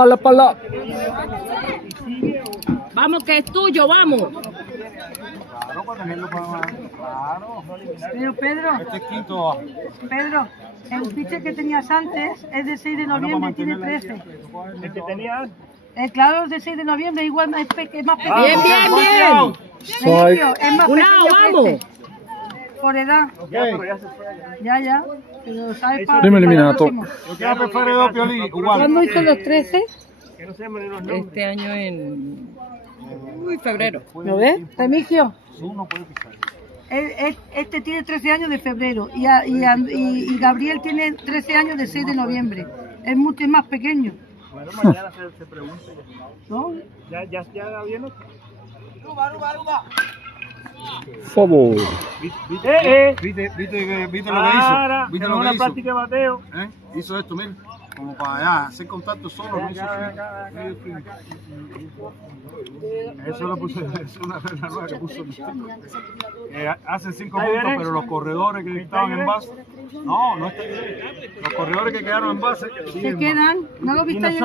Vamos, que es tuyo, vamos. Claro, para tenerlo para... Claro. Pero Pedro, Este es quinto. Pedro, el pitcher que tenías antes es del 6 de noviembre y tiene 13. El que tenía antes. Claro, es del 6 de noviembre, igual es más pequeño. Bien. Emilio, es más Una, pequeño que vamos. este. Por edad. Ya, pero ya se fue. Ya. Pero ¿sabes para Primo eliminato. el próximo? Lo que hace Fredo Piolín, igual. ¿Cuándo hizo los 13? Que no se llaman ni los nombres. Este año en febrero. ¿Lo ves? Remigio, Uno puede pisar. este tiene 13 años de febrero y Gabriel tiene 13 años de 6 de noviembre. Es mucho más pequeño. Bueno, mañana se pregunta. ¿No? Ya viene. Favor. ¿Viste lo que hizo? Ahora, ¿Viste tenemos lo que una hizo? práctica de bateo. Hizo esto, mira. Como para allá, hacer contacto solo. No hizo eso lo puse, es una regla nueva que puso. Hacen 5 puntos, pero los corredores que estaban en base. No está bien. Los corredores que quedaron en base Se quedan. ¿No lo viste?